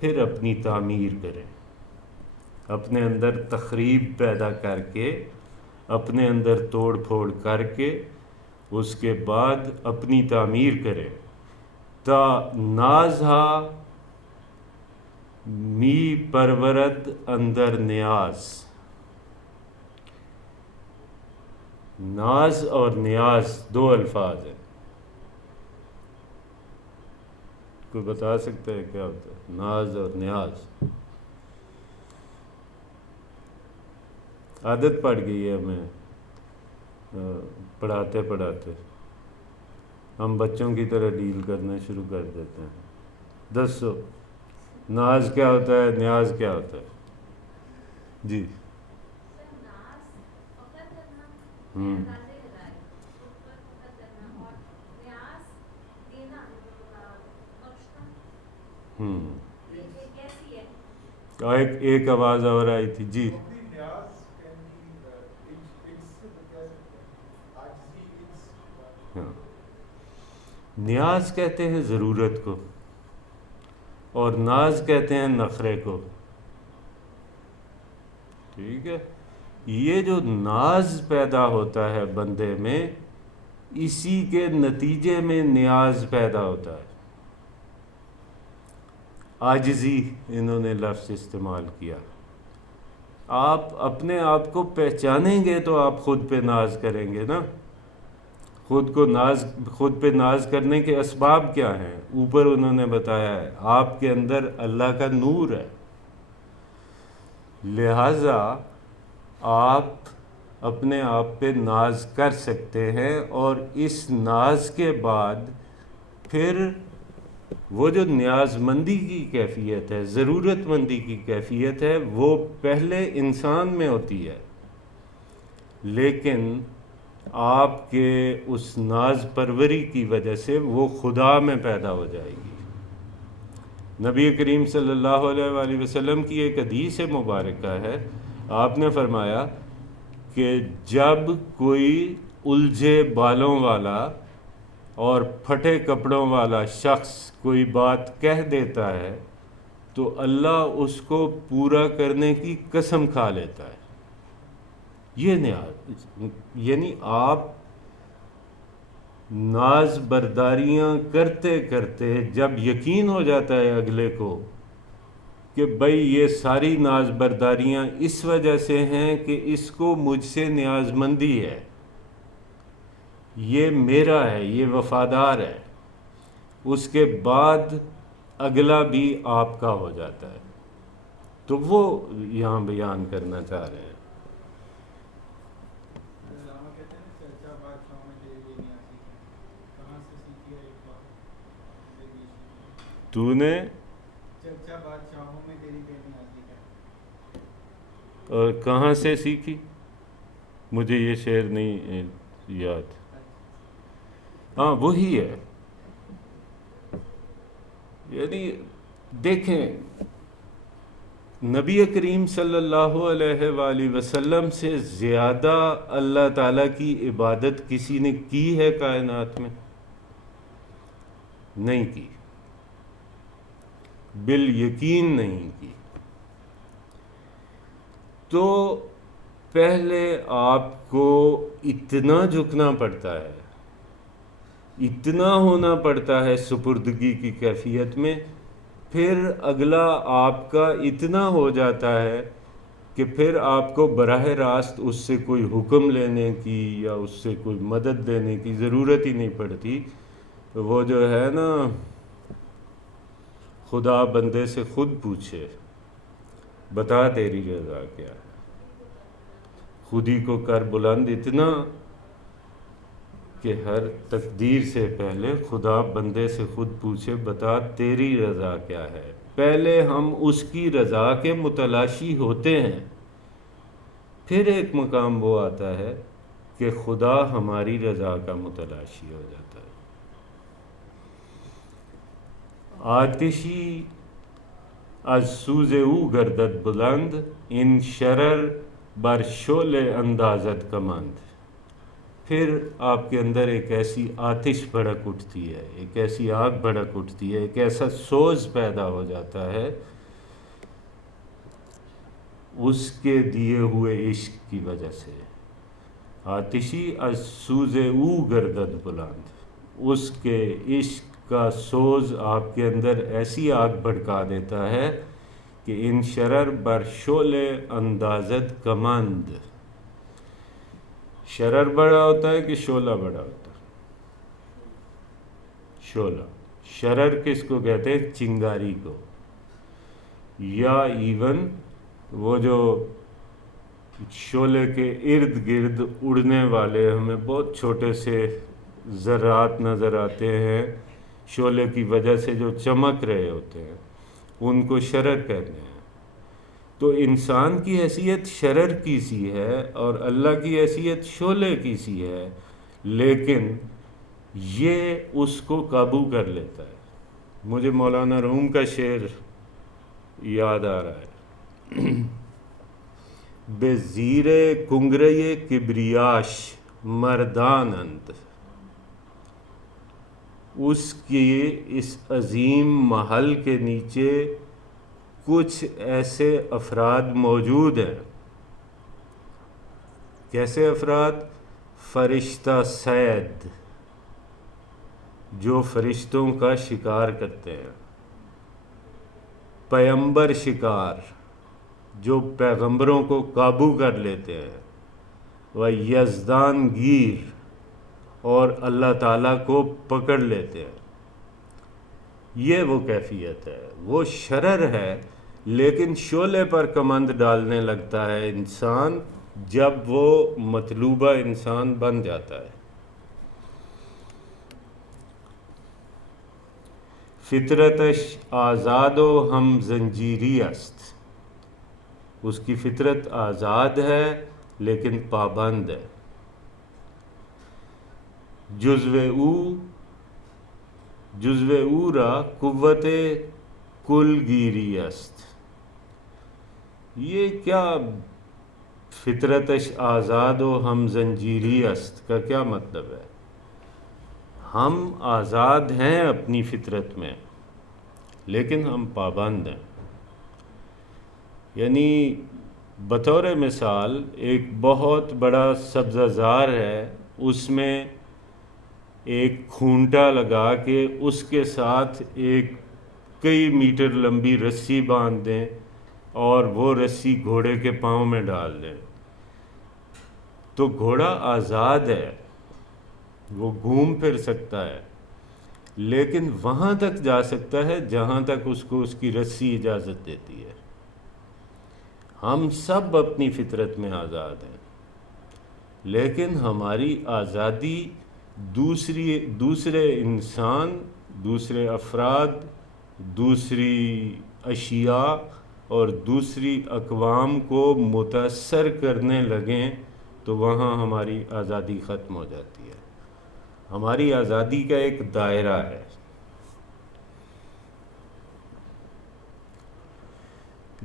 پھر اپنی تعمیر کریں، اپنے اندر تخریب پیدا کر کے، اپنے اندر توڑ پھوڑ کر کے، اس کے بعد اپنی تعمیر کریں۔ تا نازہا می پرورد اندر نیاز، ناز اور نیاز دو الفاظ ہیں۔ کوئی بتا سکتا ہے کیا ہوتا ہے ناز اور نیاز؟ عادت پڑ گئی ہے ہمیں پڑھاتے پڑھاتے، ہم بچوں کی طرح ڈیل کرنا شروع کر دیتے ہیں۔ دسو ناز کیا ہوتا ہے، نیاز کیا ہوتا ہے؟ جی ایک آواز اور آئی تھی جی۔ نیاز کہتے ہیں ضرورت کو، اور ناز کہتے ہیں نخرے کو، ٹھیک ہے؟ یہ جو ناز پیدا ہوتا ہے بندے میں، اسی کے نتیجے میں نیاز پیدا ہوتا ہے۔ عاجزی انہوں نے لفظ استعمال کیا۔ آپ اپنے آپ کو پہچانیں گے تو آپ خود پہ ناز کریں گے نا۔ خود پہ ناز کرنے کے اسباب کیا ہیں؟ اوپر انہوں نے بتایا ہے، آپ کے اندر اللہ کا نور ہے، لہٰذا آپ اپنے آپ پہ ناز کر سکتے ہیں، اور اس ناز کے بعد پھر وہ جو نیاز مندی کی کیفیت ہے، ضرورت مندی کی کیفیت ہے، وہ پہلے انسان میں ہوتی ہے، لیکن آپ کے اس ناز پروری کی وجہ سے وہ خدا میں پیدا ہو جائے گی۔ نبی کریم صلی اللہ علیہ وآلہ وسلم کی ایک حدیث مبارکہ ہے، آپ نے فرمایا کہ جب کوئی الجھے بالوں والا اور پھٹے کپڑوں والا شخص کوئی بات کہہ دیتا ہے تو اللہ اس کو پورا کرنے کی قسم کھا لیتا ہے. یہ نیاز، یعنی آپ ناز برداریاں کرتے کرتے جب یقین ہو جاتا ہے اگلے کو کہ بھائی یہ ساری ناز برداریاں اس وجہ سے ہیں کہ اس کو مجھ سے نیاز مندی ہے، یہ میرا ہے، یہ وفادار ہے، اس کے بعد اگلا بھی آپ کا ہو جاتا ہے. تو وہ یہاں بیان کرنا چاہ رہے ہیں. علامہ کہتے ہیں چرچا بادشاہوں میں تیری بے نیازی ہے، کہاں سے سیکھی ہے ایک بات بے نیازی؟ تو نے چرچا بادشاہوں میں تیری بے نیازی ہے. اور کہاں سے سیکھی؟ مجھے یہ شعر نہیں یاد. ہاں وہی ہے. یعنی دیکھیں نبی کریم صلی اللہ علیہ وآلہ وسلم سے زیادہ اللہ تعالیٰ کی عبادت کسی نے کی ہے کائنات میں؟ نہیں کی، بالیقین نہیں کی. تو پہلے آپ کو اتنا جھکنا پڑتا ہے، اتنا ہونا پڑتا ہے سپردگی کی کیفیت میں، پھر اگلا آپ کا اتنا ہو جاتا ہے کہ پھر آپ کو براہ راست اس سے کوئی حکم لینے کی یا اس سے کوئی مدد دینے کی ضرورت ہی نہیں پڑتی. وہ جو ہے نا خدا بندے سے خود پوچھے بتا تیری رضا کیا ہے. خودی کو کر بلند اتنا کہ ہر تقدیر سے پہلے خدا بندے سے خود پوچھے بتا تیری رضا کیا ہے. پہلے ہم اس کی رضا کے متلاشی ہوتے ہیں، پھر ایک مقام وہ آتا ہے کہ خدا ہماری رضا کا متلاشی ہو جاتا ہے. آتشی از سوز او گردد بلند، ان شرر بر شعلہ اندازد کمند. پھر آپ کے اندر ایک ایسی آتش بھڑک اٹھتی ہے، ایک ایسی آگ بھڑک اٹھتی ہے، ایک ایسا سوز پیدا ہو جاتا ہے اس کے دیے ہوئے عشق کی وجہ سے. آتشی از سوز او گردد بلند، اس کے عشق کا سوز آپ کے اندر ایسی آگ بھڑکا دیتا ہے کہ ان شرر بر شعلہ اندازد کمند. شرر بڑا ہوتا ہے کہ شعلہ بڑا ہوتا ہے؟ شعلہ. شرر کس کو کہتے ہیں؟ چنگاری کو. یا ایون وہ جو شعلے کے ارد گرد اڑنے والے ہمیں بہت چھوٹے سے ذرات نظر آتے ہیں شعلے کی وجہ سے جو چمک رہے ہوتے ہیں، ان کو شرر کہتے ہیں. تو انسان کی حیثیت شرر کی سی ہے اور اللہ کی حیثیت شعلے کی سی ہے، لیکن یہ اس کو قابو کر لیتا ہے. مجھے مولانا روم کا شعر یاد آ رہا ہے. بے زیر کنگرے کبریاش مردان اند، اس کی اس عظیم محل کے نیچے کچھ ایسے افراد موجود ہیں. کیسے افراد؟ فرشتہ صید، جو فرشتوں کا شکار کرتے ہیں. پیمبر شکار، جو پیغمبروں کو قابو کر لیتے ہیں. و یزدان گیر، اور اللہ تعالیٰ کو پکڑ لیتے ہیں. یہ وہ کیفیت ہے، وہ شرر ہے. لیکن شعلے پر کمند ڈالنے لگتا ہے انسان جب وہ مطلوبہ انسان بن جاتا ہے. فطرتش آزاد و ہم زنجیری است، اس کی فطرت آزاد ہے لیکن پابند ہے. جزو او را قوت کل گیری است. یہ کیا فطرتش آزاد و ہم زنجیری است کا کیا مطلب ہے؟ ہم آزاد ہیں اپنی فطرت میں، لیکن ہم پابند ہیں۔ یعنی بطور مثال ایک بہت بڑا سبزہ زار ہے، اس میں ایک کھونٹا لگا کے اس کے ساتھ ایک کئی میٹر لمبی رسی باندھ دیں اور وہ رسی گھوڑے کے پاؤں میں ڈال دیں، تو گھوڑا آزاد ہے، وہ گھوم پھر سکتا ہے، لیکن وہاں تک جا سکتا ہے جہاں تک اس کو اس کی رسی اجازت دیتی ہے۔ ہم سب اپنی فطرت میں آزاد ہیں، لیکن ہماری آزادی دوسرے انسان، دوسرے افراد، دوسری اشیاء اور دوسری اقوام کو متاثر کرنے لگیں تو وہاں ہماری آزادی ختم ہو جاتی ہے۔ ہماری آزادی کا ایک دائرہ ہے۔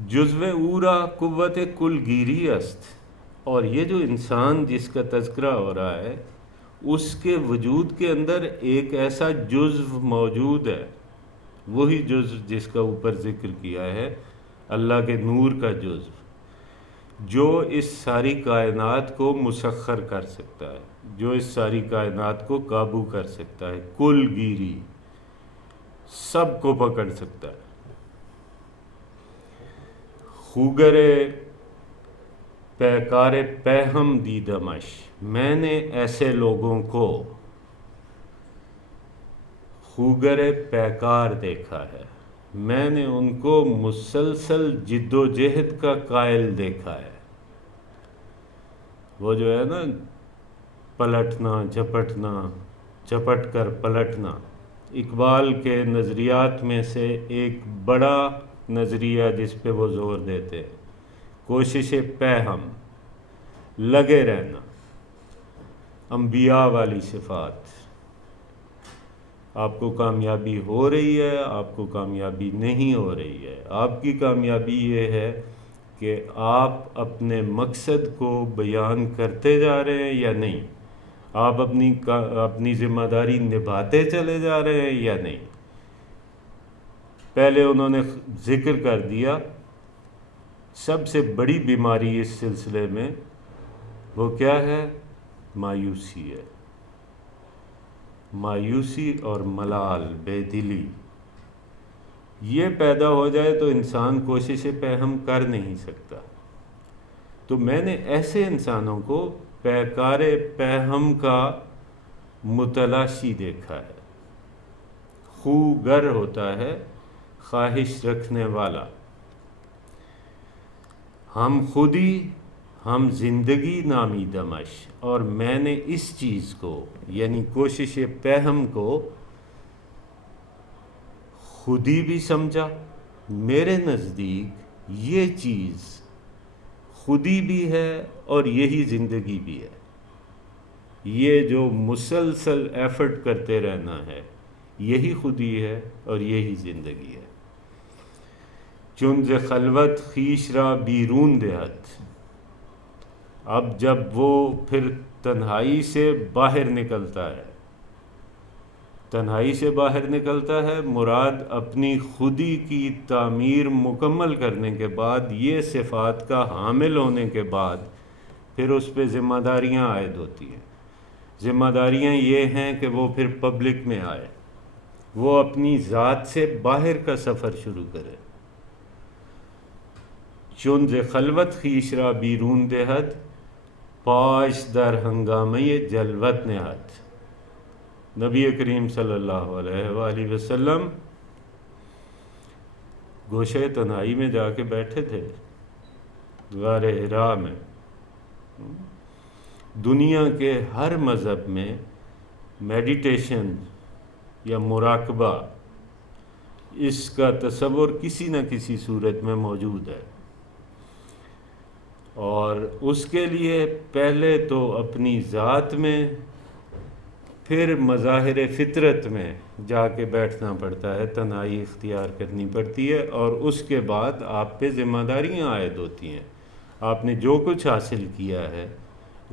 جزو اورا قوت کل گیری است، اور یہ جو انسان جس کا تذکرہ ہو رہا ہے، اس کے وجود کے اندر ایک ایسا جزو موجود ہے، وہی جزو جس کا اوپر ذکر کیا ہے، اللہ کے نور کا جزو، جو اس ساری کائنات کو مسخر کر سکتا ہے، جو اس ساری کائنات کو قابو کر سکتا ہے، کل گیری، سب کو پکڑ سکتا ہے۔ خوگر پیکار پہم دیدمش، میں نے ایسے لوگوں کو خوگر پیکار دیکھا ہے، میں نے ان کو مسلسل جد و جہد کا قائل دیکھا ہے۔ وہ جو ہے نا پلٹنا، جھپٹنا، جھپٹ کر پلٹنا، اقبال کے نظریات میں سے ایک بڑا نظریہ جس پہ وہ زور دیتے ہیں، کوشش پہم، لگے رہنا، انبیاء والی صفات۔ آپ کو کامیابی ہو رہی ہے، آپ کو کامیابی نہیں ہو رہی ہے، آپ کی کامیابی یہ ہے کہ آپ اپنے مقصد کو بیان کرتے جا رہے ہیں یا نہیں، آپ اپنی ذمہ داری نبھاتے چلے جا رہے ہیں یا نہیں۔ پہلے انہوں نے ذکر کر دیا سب سے بڑی بیماری اس سلسلے میں وہ کیا ہے؟ مایوسی ہے۔ مایوسی اور ملال، بے دلی، یہ پیدا ہو جائے تو انسان کوشش پہم کر نہیں سکتا۔ تو میں نے ایسے انسانوں کو پیکار پہم کا متلاشی دیکھا ہے۔ خوگر ہوتا ہے خواہش رکھنے والا، ہم خودی، ہم زندگی نامی دمش، اور میں نے اس چیز کو یعنی کوشش پہم کو خودی بھی سمجھا۔ میرے نزدیک یہ چیز خودی بھی ہے اور یہی زندگی بھی ہے۔ یہ جو مسلسل ایفرٹ کرتے رہنا ہے، یہی خودی ہے اور یہی زندگی ہے۔ چون ز خلوت خویش را بیرون دہد، اب جب وہ پھر تنہائی سے باہر نکلتا ہے، تنہائی سے باہر نکلتا ہے، مراد اپنی خودی کی تعمیر مکمل کرنے کے بعد، یہ صفات کا حامل ہونے کے بعد، پھر اس پہ ذمہ داریاں عائد ہوتی ہیں۔ ذمہ داریاں یہ ہیں کہ وہ پھر پبلک میں آئے، وہ اپنی ذات سے باہر کا سفر شروع کرے۔ چون ز خلوت خویش را بیرون دہد، پاش در ہنگامہ جلوت نہد۔ نبی کریم صلی اللہ علیہ وآلہ وسلم گوشے تنہائی میں جا کے بیٹھے تھے، غار حرا میں۔ دنیا کے ہر مذہب میں میڈیٹیشن یا مراقبہ، اس کا تصور کسی نہ کسی صورت میں موجود ہے، اور اس کے لیے پہلے تو اپنی ذات میں، پھر مظاہر فطرت میں جا کے بیٹھنا پڑتا ہے، تنہائی اختیار کرنی پڑتی ہے، اور اس کے بعد آپ پہ ذمہ داریاں عائد ہوتی ہیں۔ آپ نے جو کچھ حاصل کیا ہے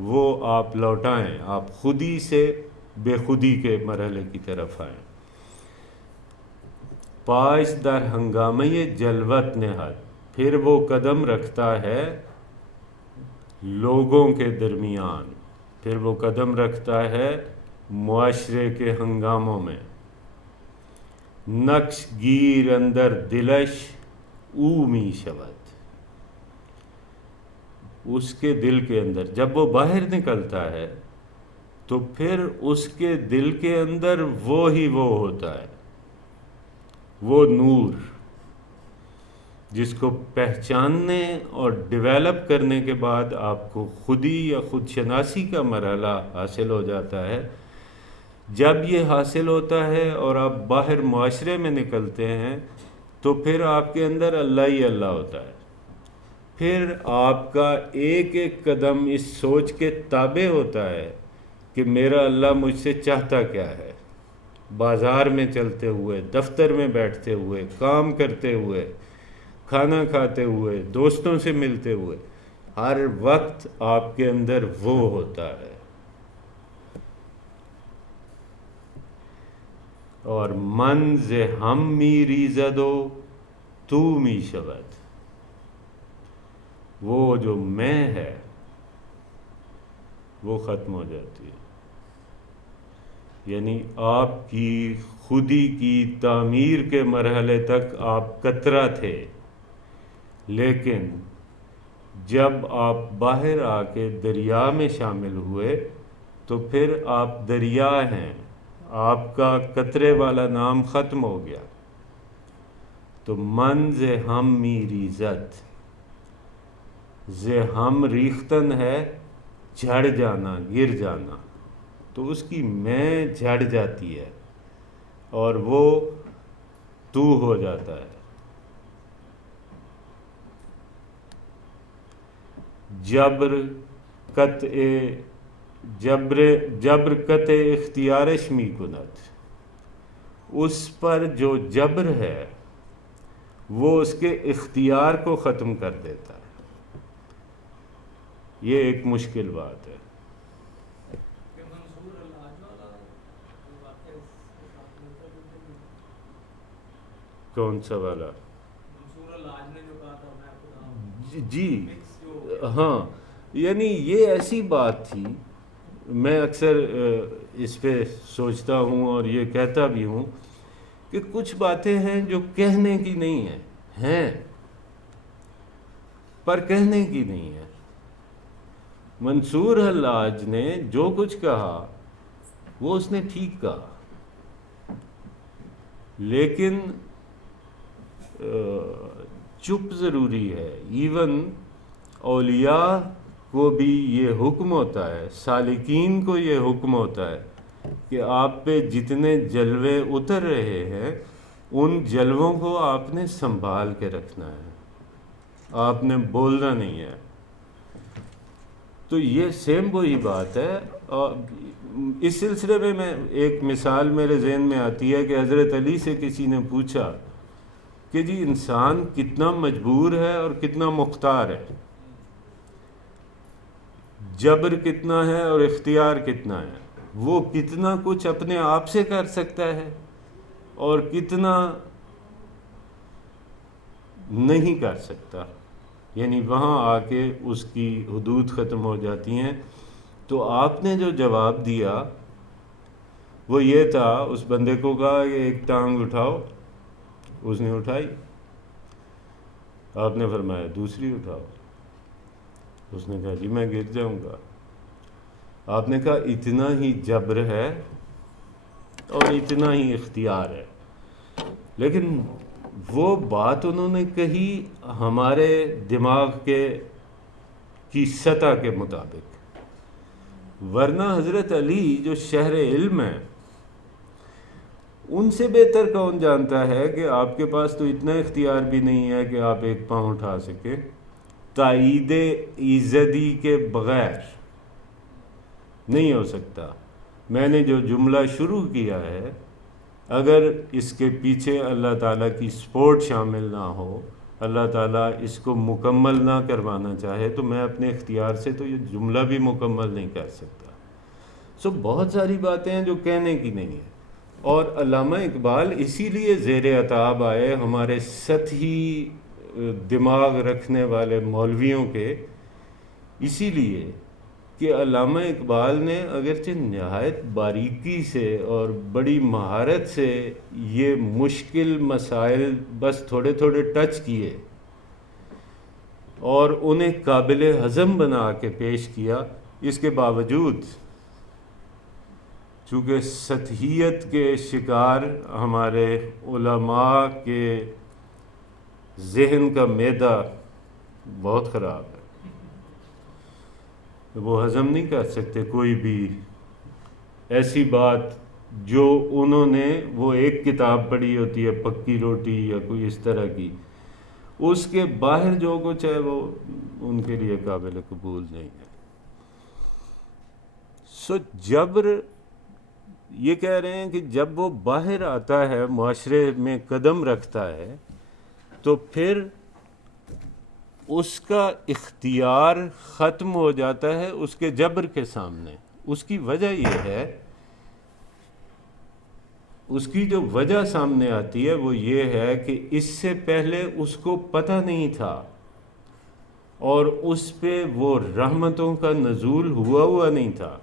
وہ آپ لوٹائیں، آپ خودی سے بے خودی کے مرحلے کی طرف آئیں۔ پاش در ہنگامہ جلوت نہاد، پھر وہ قدم رکھتا ہے لوگوں کے درمیان، پھر وہ قدم رکھتا ہے معاشرے کے ہنگاموں میں۔ نقش گیر اندر دلش او می شود، اس کے دل کے اندر جب وہ باہر نکلتا ہے تو پھر اس کے دل کے اندر وہ ہی وہ ہوتا ہے، وہ نور جس کو پہچاننے اور ڈیولپ کرنے کے بعد آپ کو خودی یا خود شناسی کا مرحلہ حاصل ہو جاتا ہے۔ جب یہ حاصل ہوتا ہے اور آپ باہر معاشرے میں نکلتے ہیں تو پھر آپ کے اندر اللہ ہی اللہ ہوتا ہے، پھر آپ کا ایک ایک قدم اس سوچ کے تابع ہوتا ہے کہ میرا اللہ مجھ سے چاہتا کیا ہے۔ بازار میں چلتے ہوئے، دفتر میں بیٹھتے ہوئے، کام کرتے ہوئے، کھانا کھاتے ہوئے، دوستوں سے ملتے ہوئے، ہر وقت آپ کے اندر وہ ہوتا ہے۔ اور من ز ہم می ریزد و تو می شود، وہ جو میں ہے وہ ختم ہو جاتی ہے۔ یعنی آپ کی خودی کی تعمیر کے مرحلے تک آپ قطرہ تھے، لیکن جب آپ باہر آ کے دریا میں شامل ہوئے تو پھر آپ دریا ہیں، آپ کا قطرے والا نام ختم ہو گیا۔ تو من ز ہم می ریزت، ز ہم ریختن ہے جھڑ جانا، گر جانا، تو اس کی میں جھڑ جاتی ہے اور وہ تو ہو جاتا ہے۔ جبر قطع اختیارش می کند، اس پر جو جبر ہے وہ اس کے اختیار کو ختم کر دیتا ہے۔ یہ ایک مشکل بات ہے۔ کہ منصور اللاج والا واقعہ اس کے ساتھ ملتا جلتا ہے؟ کون سا والا؟ منصور اللاج نے جو کہا تھا میں خدا ہوں، جی مکس جو ہاں، یعنی یہ ایسی بات تھی، میں اکثر اس پہ سوچتا ہوں اور یہ کہتا بھی ہوں کہ کچھ باتیں ہیں جو کہنے کی نہیں ہیں پر کہنے کی نہیں ہے۔ منصور حلاج نے جو کچھ کہا وہ اس نے ٹھیک کہا، لیکن چپ ضروری ہے۔ ایون اولیاء کو بھی یہ حکم ہوتا ہے، سالکین کو یہ حکم ہوتا ہے کہ آپ پہ جتنے جلوے اتر رہے ہیں ان جلووں کو آپ نے سنبھال کے رکھنا ہے، آپ نے بولنا نہیں ہے۔ تو یہ سیم وہی بات ہے۔ اور اس سلسلے میں ایک مثال میرے ذہن میں آتی ہے کہ حضرت علی سے کسی نے پوچھا کہ جی انسان کتنا مجبور ہے اور کتنا مختار ہے، جبر کتنا ہے اور اختیار کتنا ہے، وہ کتنا کچھ اپنے آپ سے کر سکتا ہے اور کتنا نہیں کر سکتا، یعنی وہاں آ کے اس کی حدود ختم ہو جاتی ہیں۔ تو آپ نے جو جواب دیا وہ یہ تھا، اس بندے کو کہا کہ ایک ٹانگ اٹھاؤ، اس نے اٹھائی، آپ نے فرمایا دوسری اٹھاؤ، اس نے کہا جی میں گر جاؤں گا۔ آپ نے کہا اتنا ہی جبر ہے اور اتنا ہی اختیار ہے، لیکن وہ بات انہوں نے کہی ہمارے دماغ کی سطح کے مطابق، ورنہ حضرت علی جو شہر علم ہیں ان سے بہتر کون جانتا ہے کہ آپ کے پاس تو اتنا اختیار بھی نہیں ہے کہ آپ ایک پاؤں اٹھا سکیں، تائید ایزدی کے بغیر نہیں ہو سکتا۔ میں نے جو جملہ شروع کیا ہے، اگر اس کے پیچھے اللہ تعالیٰ کی سپورٹ شامل نہ ہو اللہ تعالیٰ اس کو مکمل نہ کروانا چاہے تو میں اپنے اختیار سے تو یہ جملہ بھی مکمل نہیں کر سکتا۔ بہت ساری باتیں ہیں جو کہنے کی نہیں ہیں، اور علامہ اقبال اسی لیے زیر عتاب آئے ہمارے سطحی دماغ رکھنے والے مولویوں کے، اسی لیے کہ علامہ اقبال نے اگرچہ نہایت باریکی سے اور بڑی مہارت سے یہ مشکل مسائل بس تھوڑے تھوڑے ٹچ کیے اور انہیں قابل ہضم بنا کے پیش کیا، اس کے باوجود چونکہ سطحیت کے شکار ہمارے علماء کے ذہن کا معدہ بہت خراب ہے، وہ ہضم نہیں کر سکتے کوئی بھی ایسی بات جو انہوں نے وہ ایک کتاب پڑھی ہوتی ہے پکی روٹی یا کوئی اس طرح کی، اس کے باہر جو کچھ ہے وہ ان کے لیے قابل قبول نہیں ہے۔ جبر یہ کہہ رہے ہیں کہ جب وہ باہر آتا ہے، معاشرے میں قدم رکھتا ہے، تو پھر اس کا اختیار ختم ہو جاتا ہے اس کے جبر کے سامنے۔ اس کی وجہ یہ ہے، اس کی جو وجہ سامنے آتی ہے وہ یہ ہے کہ اس سے پہلے اس کو پتہ نہیں تھا اور اس پہ وہ رحمتوں کا نزول ہوا نہیں تھا۔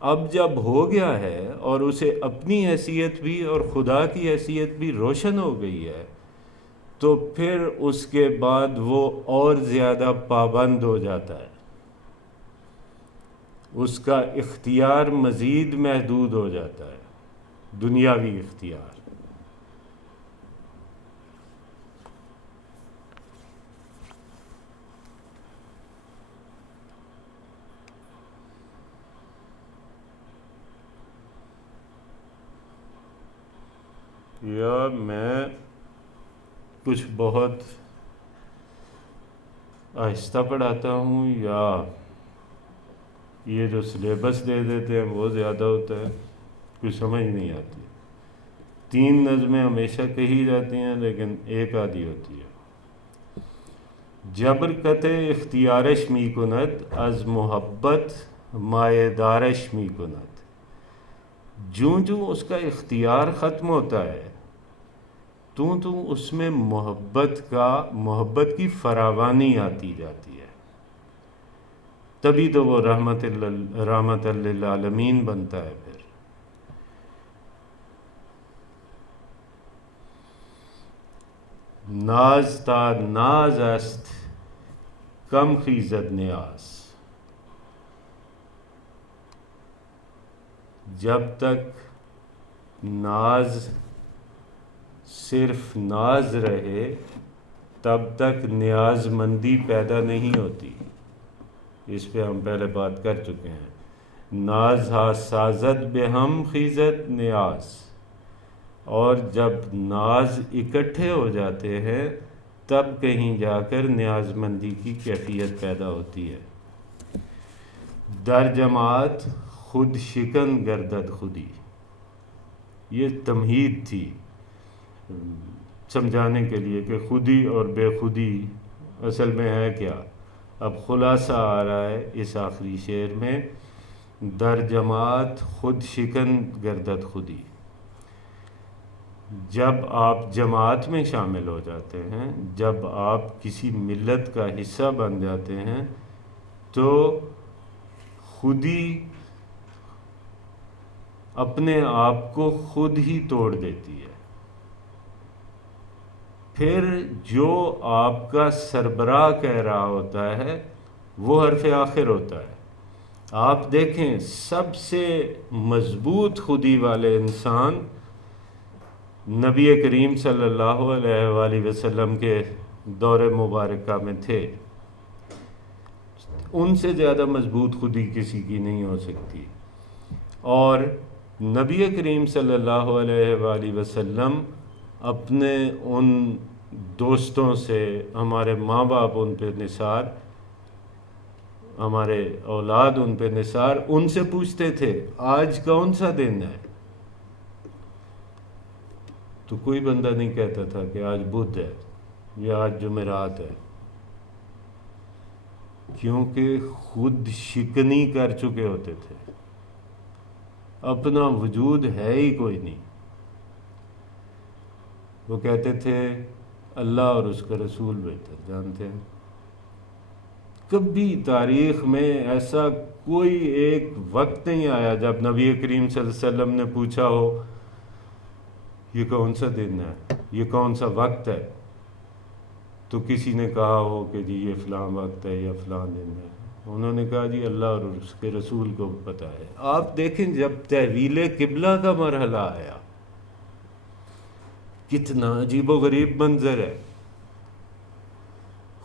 اب جب ہو گیا ہے اور اسے اپنی حیثیت بھی اور خدا کی حیثیت بھی روشن ہو گئی ہے، تو پھر اس کے بعد وہ اور زیادہ پابند ہو جاتا ہے، اس کا اختیار مزید محدود ہو جاتا ہے، دنیاوی اختیار۔ یا میں کچھ بہت آہستہ پڑھاتا ہوں یا یہ جو سلیبس دے دیتے ہیں وہ زیادہ ہوتا ہے، کچھ سمجھ نہیں آتی۔ 3 نظمیں ہمیشہ کہی جاتی ہیں لیکن ایک آدھی ہوتی ہے۔ جبر قطع اختیارش می کند از محبت مایه دارش می کند۔ جوں اس کا اختیار ختم ہوتا ہے تو اس میں محبت کی فراوانی آتی جاتی ہے، تبھی تو وہ رحمت للعالمین بنتا ہے۔ پھر ناز تا ناز است کم خیزد نیاز۔ جب تک ناز صرف ناز رہے تب تک نیاز مندی پیدا نہیں ہوتی، اس پہ ہم پہلے بات کر چکے ہیں۔ ناز ہا سازد بے ہم خیزت نیاز، اور جب ناز اکٹھے ہو جاتے ہیں تب کہیں جا کر نیاز مندی کی کیفیت پیدا ہوتی ہے۔ در جماعت خود شکن گردد خودی، یہ تمہید تھی سمجھانے کے لیے کہ خودی اور بے خودی اصل میں ہے کیا۔ اب خلاصہ آ رہا ہے اس آخری شعر میں، در جماعت خود شکن گردد خودی۔ جب آپ جماعت میں شامل ہو جاتے ہیں، جب آپ کسی ملت کا حصہ بن جاتے ہیں تو خودی اپنے آپ کو خود ہی توڑ دیتی ہے۔ پھر جو آپ کا سربراہ کہہ رہا ہوتا ہے وہ حرف آخر ہوتا ہے۔ آپ دیکھیں سب سے مضبوط خودی والے انسان نبی کریم صلی اللہ علیہ وآلہ وسلم کے دور مبارکہ میں تھے، ان سے زیادہ مضبوط خودی کسی کی نہیں ہو سکتی۔ اور نبی کریم صلی اللہ علیہ وآلہ وسلم اپنے ان دوستوں سے، ہمارے ماں باپ ان پہ نثار، ہمارے اولاد ان پہ نثار، ان سے پوچھتے تھے آج کون سا دن ہے؟ تو کوئی بندہ نہیں کہتا تھا کہ آج بدھ ہے، یہ آج جمعرات ہے، کیونکہ خود شکنی کر چکے ہوتے تھے، اپنا وجود ہے ہی کوئی نہیں۔ وہ کہتے تھے اللہ اور اس کا رسول بہتر جانتے ہیں۔ کبھی تاریخ میں ایسا کوئی ایک وقت نہیں آیا جب نبی کریم صلی اللہ علیہ وسلم نے پوچھا ہو یہ کون سا دن ہے، یہ کون سا وقت ہے، تو کسی نے کہا ہو کہ جی یہ فلاں وقت ہے یا فلاں دن ہے۔ انہوں نے کہا جی اللہ اور اس کے رسول کو پتہ ہے۔ آپ دیکھیں جب تحویل قبلہ کا مرحلہ آیا، کتنا عجیب و غریب منظر ہے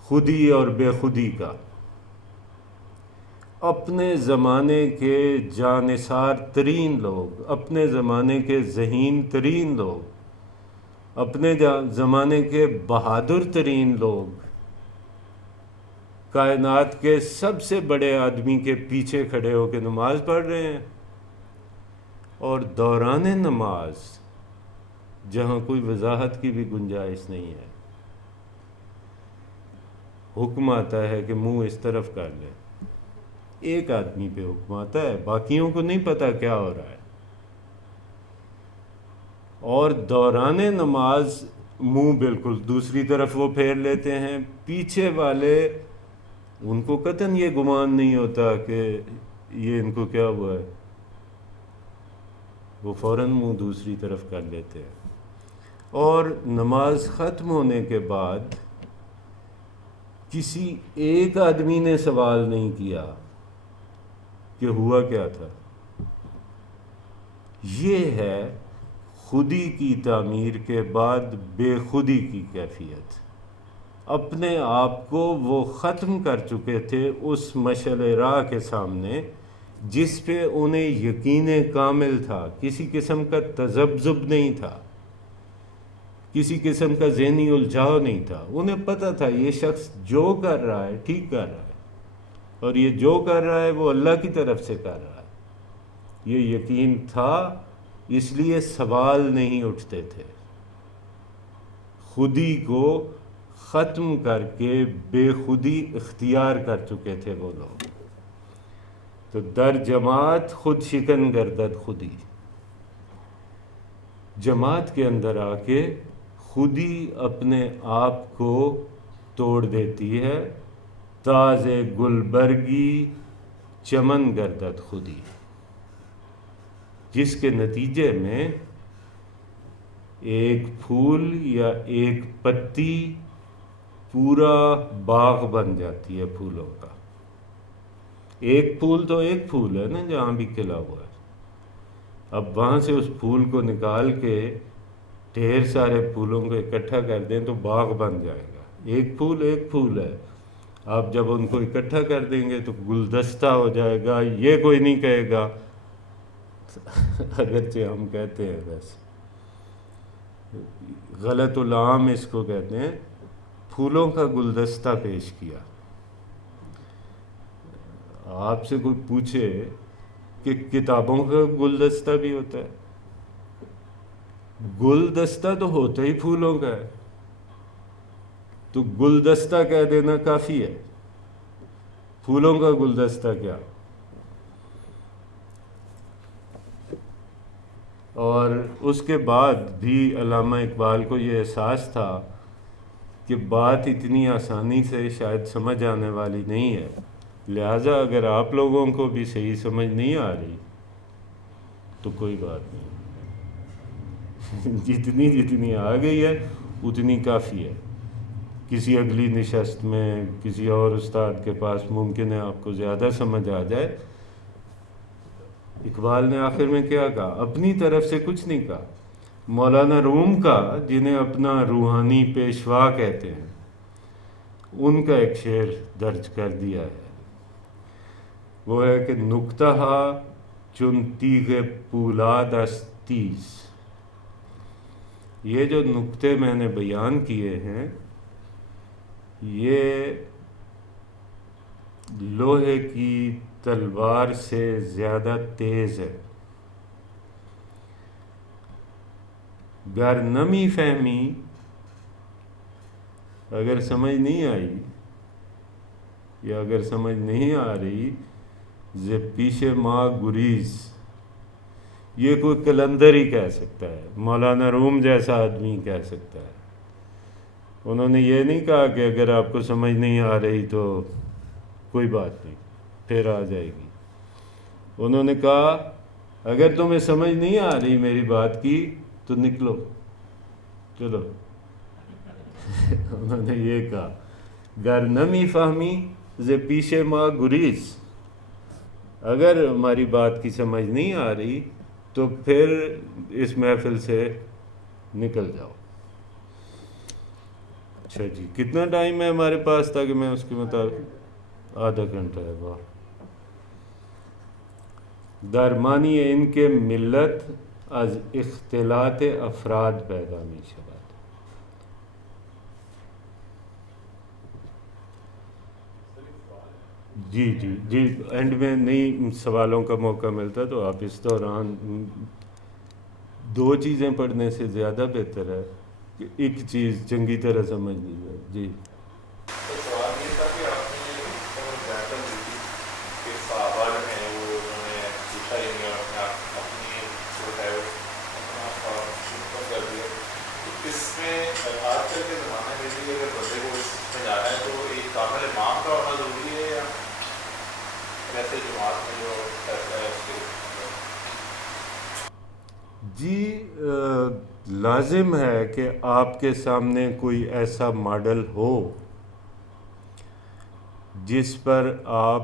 خودی اور بے خودی کا۔ اپنے زمانے کے جانثار ترین لوگ، اپنے زمانے کے ذہین ترین لوگ، اپنے زمانے کے بہادر ترین لوگ، کائنات کے سب سے بڑے آدمی کے پیچھے کھڑے ہو کے نماز پڑھ رہے ہیں، اور دوران نماز جہاں کوئی وضاحت کی بھی گنجائش نہیں ہے، حکم آتا ہے کہ منہ اس طرف کر لے، ایک آدمی پہ حکم آتا ہے، باقیوں کو نہیں پتا کیا ہو رہا ہے، اور دوران نماز منہ بالکل دوسری طرف وہ پھیر لیتے ہیں۔ پیچھے والے ان کو قطعاً یہ گمان نہیں ہوتا کہ یہ ان کو کیا ہوا ہے، وہ فوراً منہ دوسری طرف کر لیتے ہیں۔ اور نماز ختم ہونے کے بعد کسی ایک آدمی نے سوال نہیں کیا کہ ہوا کیا تھا۔ یہ ہے خودی کی تعمیر کے بعد بے خودی کی کیفیت۔ اپنے آپ کو وہ ختم کر چکے تھے اس مشعل راہ کے سامنے جس پہ انہیں یقین کامل تھا، کسی قسم کا تذبذب نہیں تھا، کسی قسم کا ذہنی الجھاؤ نہیں تھا۔ انہیں پتہ تھا یہ شخص جو کر رہا ہے ٹھیک کر رہا ہے، اور یہ جو کر رہا ہے وہ اللہ کی طرف سے کر رہا ہے۔ یہ یقین تھا، اس لیے سوال نہیں اٹھتے تھے۔ خودی کو ختم کر کے بے خودی اختیار کر چکے تھے وہ لوگ۔ تو در جماعت خود شکن گردد خودی، جماعت کے اندر آ کے خودی اپنے آپ کو توڑ دیتی ہے۔ تاز گلبرگی چمن گردد خودی، جس کے نتیجے میں ایک پھول یا ایک پتی پورا باغ بن جاتی ہے پھولوں کا۔ ایک پھول تو ایک پھول ہے نا جہاں بھی کھلا ہوا ہے، اب وہاں سے اس پھول کو نکال کے ڈھیر سارے پھولوں کو اکٹھا کر دیں تو باغ بن جائے گا۔ ایک پھول ہے، آپ جب ان کو اکٹھا کر دیں گے تو گلدستہ ہو جائے گا۔ یہ کوئی نہیں کہے گا، اگرچہ ہم کہتے ہیں، بس غلط العام اس کو کہتے ہیں، پھولوں کا گلدستہ پیش کیا۔ آپ سے کوئی پوچھے کہ کتابوں کا گلدستہ بھی ہوتا ہے، گلدستہ تو ہوتا ہی پھولوں کا ہے، تو گلدستہ کہہ دینا کافی ہے، پھولوں کا گلدستہ کیا۔ اور اس کے بعد بھی علامہ اقبال کو یہ احساس تھا کہ بات اتنی آسانی سے شاید سمجھ آنے والی نہیں ہے، لہٰذا اگر آپ لوگوں کو بھی صحیح سمجھ نہیں آ رہی تو کوئی بات نہیں، جتنی آ گئی ہے اتنی کافی ہے۔ کسی اگلی نشست میں کسی اور استاد کے پاس ممکن ہے آپ کو زیادہ سمجھ آ جائے۔ اقبال نے آخر میں کیا کہا؟ اپنی طرف سے کچھ نہیں کہا۔ مولانا روم کا، جنہیں اپنا روحانی پیشوا کہتے ہیں، ان کا ایک شعر درج کر دیا ہے، وہ ہے کہ نکتہ چون تیغ پولاد است تیز۔ یہ جو نکتے میں نے بیان کیے ہیں یہ لوہے کی تلوار سے زیادہ تیز ہے، گر نمی فہمی اگر سمجھ نہیں آئی یا اگر سمجھ نہیں آ رہی ز پیش ماں گریز، یہ کوئی کلندر ہی کہہ سکتا ہے، مولانا روم جیسا آدمی کہہ سکتا ہے۔ انہوں نے یہ نہیں کہا کہ اگر آپ کو سمجھ نہیں آ رہی تو کوئی بات نہیں، پھر آ جائے گی۔ انہوں نے کہا اگر تمہیں سمجھ نہیں آ رہی میری بات کی تو نکلو، چلو۔ انہوں نے یہ کہا گر نمی فہمی ز پیش ما گریز، اگر ہماری بات کی سمجھ نہیں آ رہی تو پھر اس محفل سے نکل جاؤ۔ اچھا جی، کتنا ٹائم ہے ہمارے پاس تاکہ میں اس کے مطابق؟ آدھا گھنٹہ ہے۔ واہ، درمانی ان کے ملت از اختلاط افراد پیدا می شود۔ جی جی جی، اینڈ میں نہیں سوالوں کا موقع ملتا تو آپ اس دوران دو چیزیں پڑھنے سے زیادہ بہتر ہے کہ ایک چیز چنگی طرح سمجھ لی جائے۔ جی تو سوال یہ تھا کہ آپ نے ایگزامپل دی تھی کہ صحابہ جو ہیں وہ انہوں نے پوچھا ہی نہیں اور اپنی جو ہے اپنا کر دیا۔ تو اس میں آج کل کے زمانے میں بھی اگر بندے کو اس میں جانا ہے تو ایک کامل امام کا ہونا ضروری ہے یا ویسے جماعت میں جو فیصلہ ہے اس کے؟ جی، لازم ہے کہ آپ کے سامنے کوئی ایسا ماڈل ہو جس پر آپ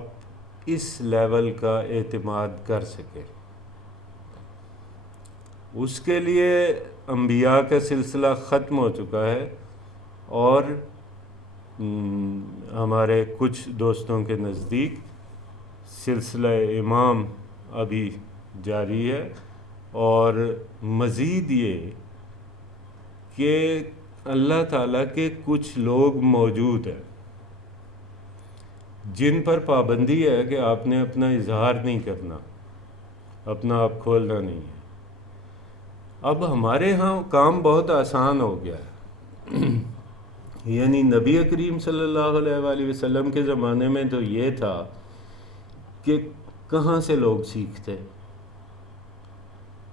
اس لیول کا اعتماد کر سکیں۔ اس کے لیے انبیاء کا سلسلہ ختم ہو چکا ہے اور ہمارے کچھ دوستوں کے نزدیک سلسلہ امام ابھی جاری ہے، اور مزید یہ کہ اللہ تعالیٰ کے کچھ لوگ موجود ہیں جن پر پابندی ہے کہ آپ نے اپنا اظہار نہیں کرنا، اپنا آپ کھولنا نہیں ہے۔ اب ہمارے ہاں کام بہت آسان ہو گیا ہے، یعنی نبی کریم صلی اللہ علیہ وآلہ وسلم کے زمانے میں تو یہ تھا کہ کہاں سے لوگ سیکھتے،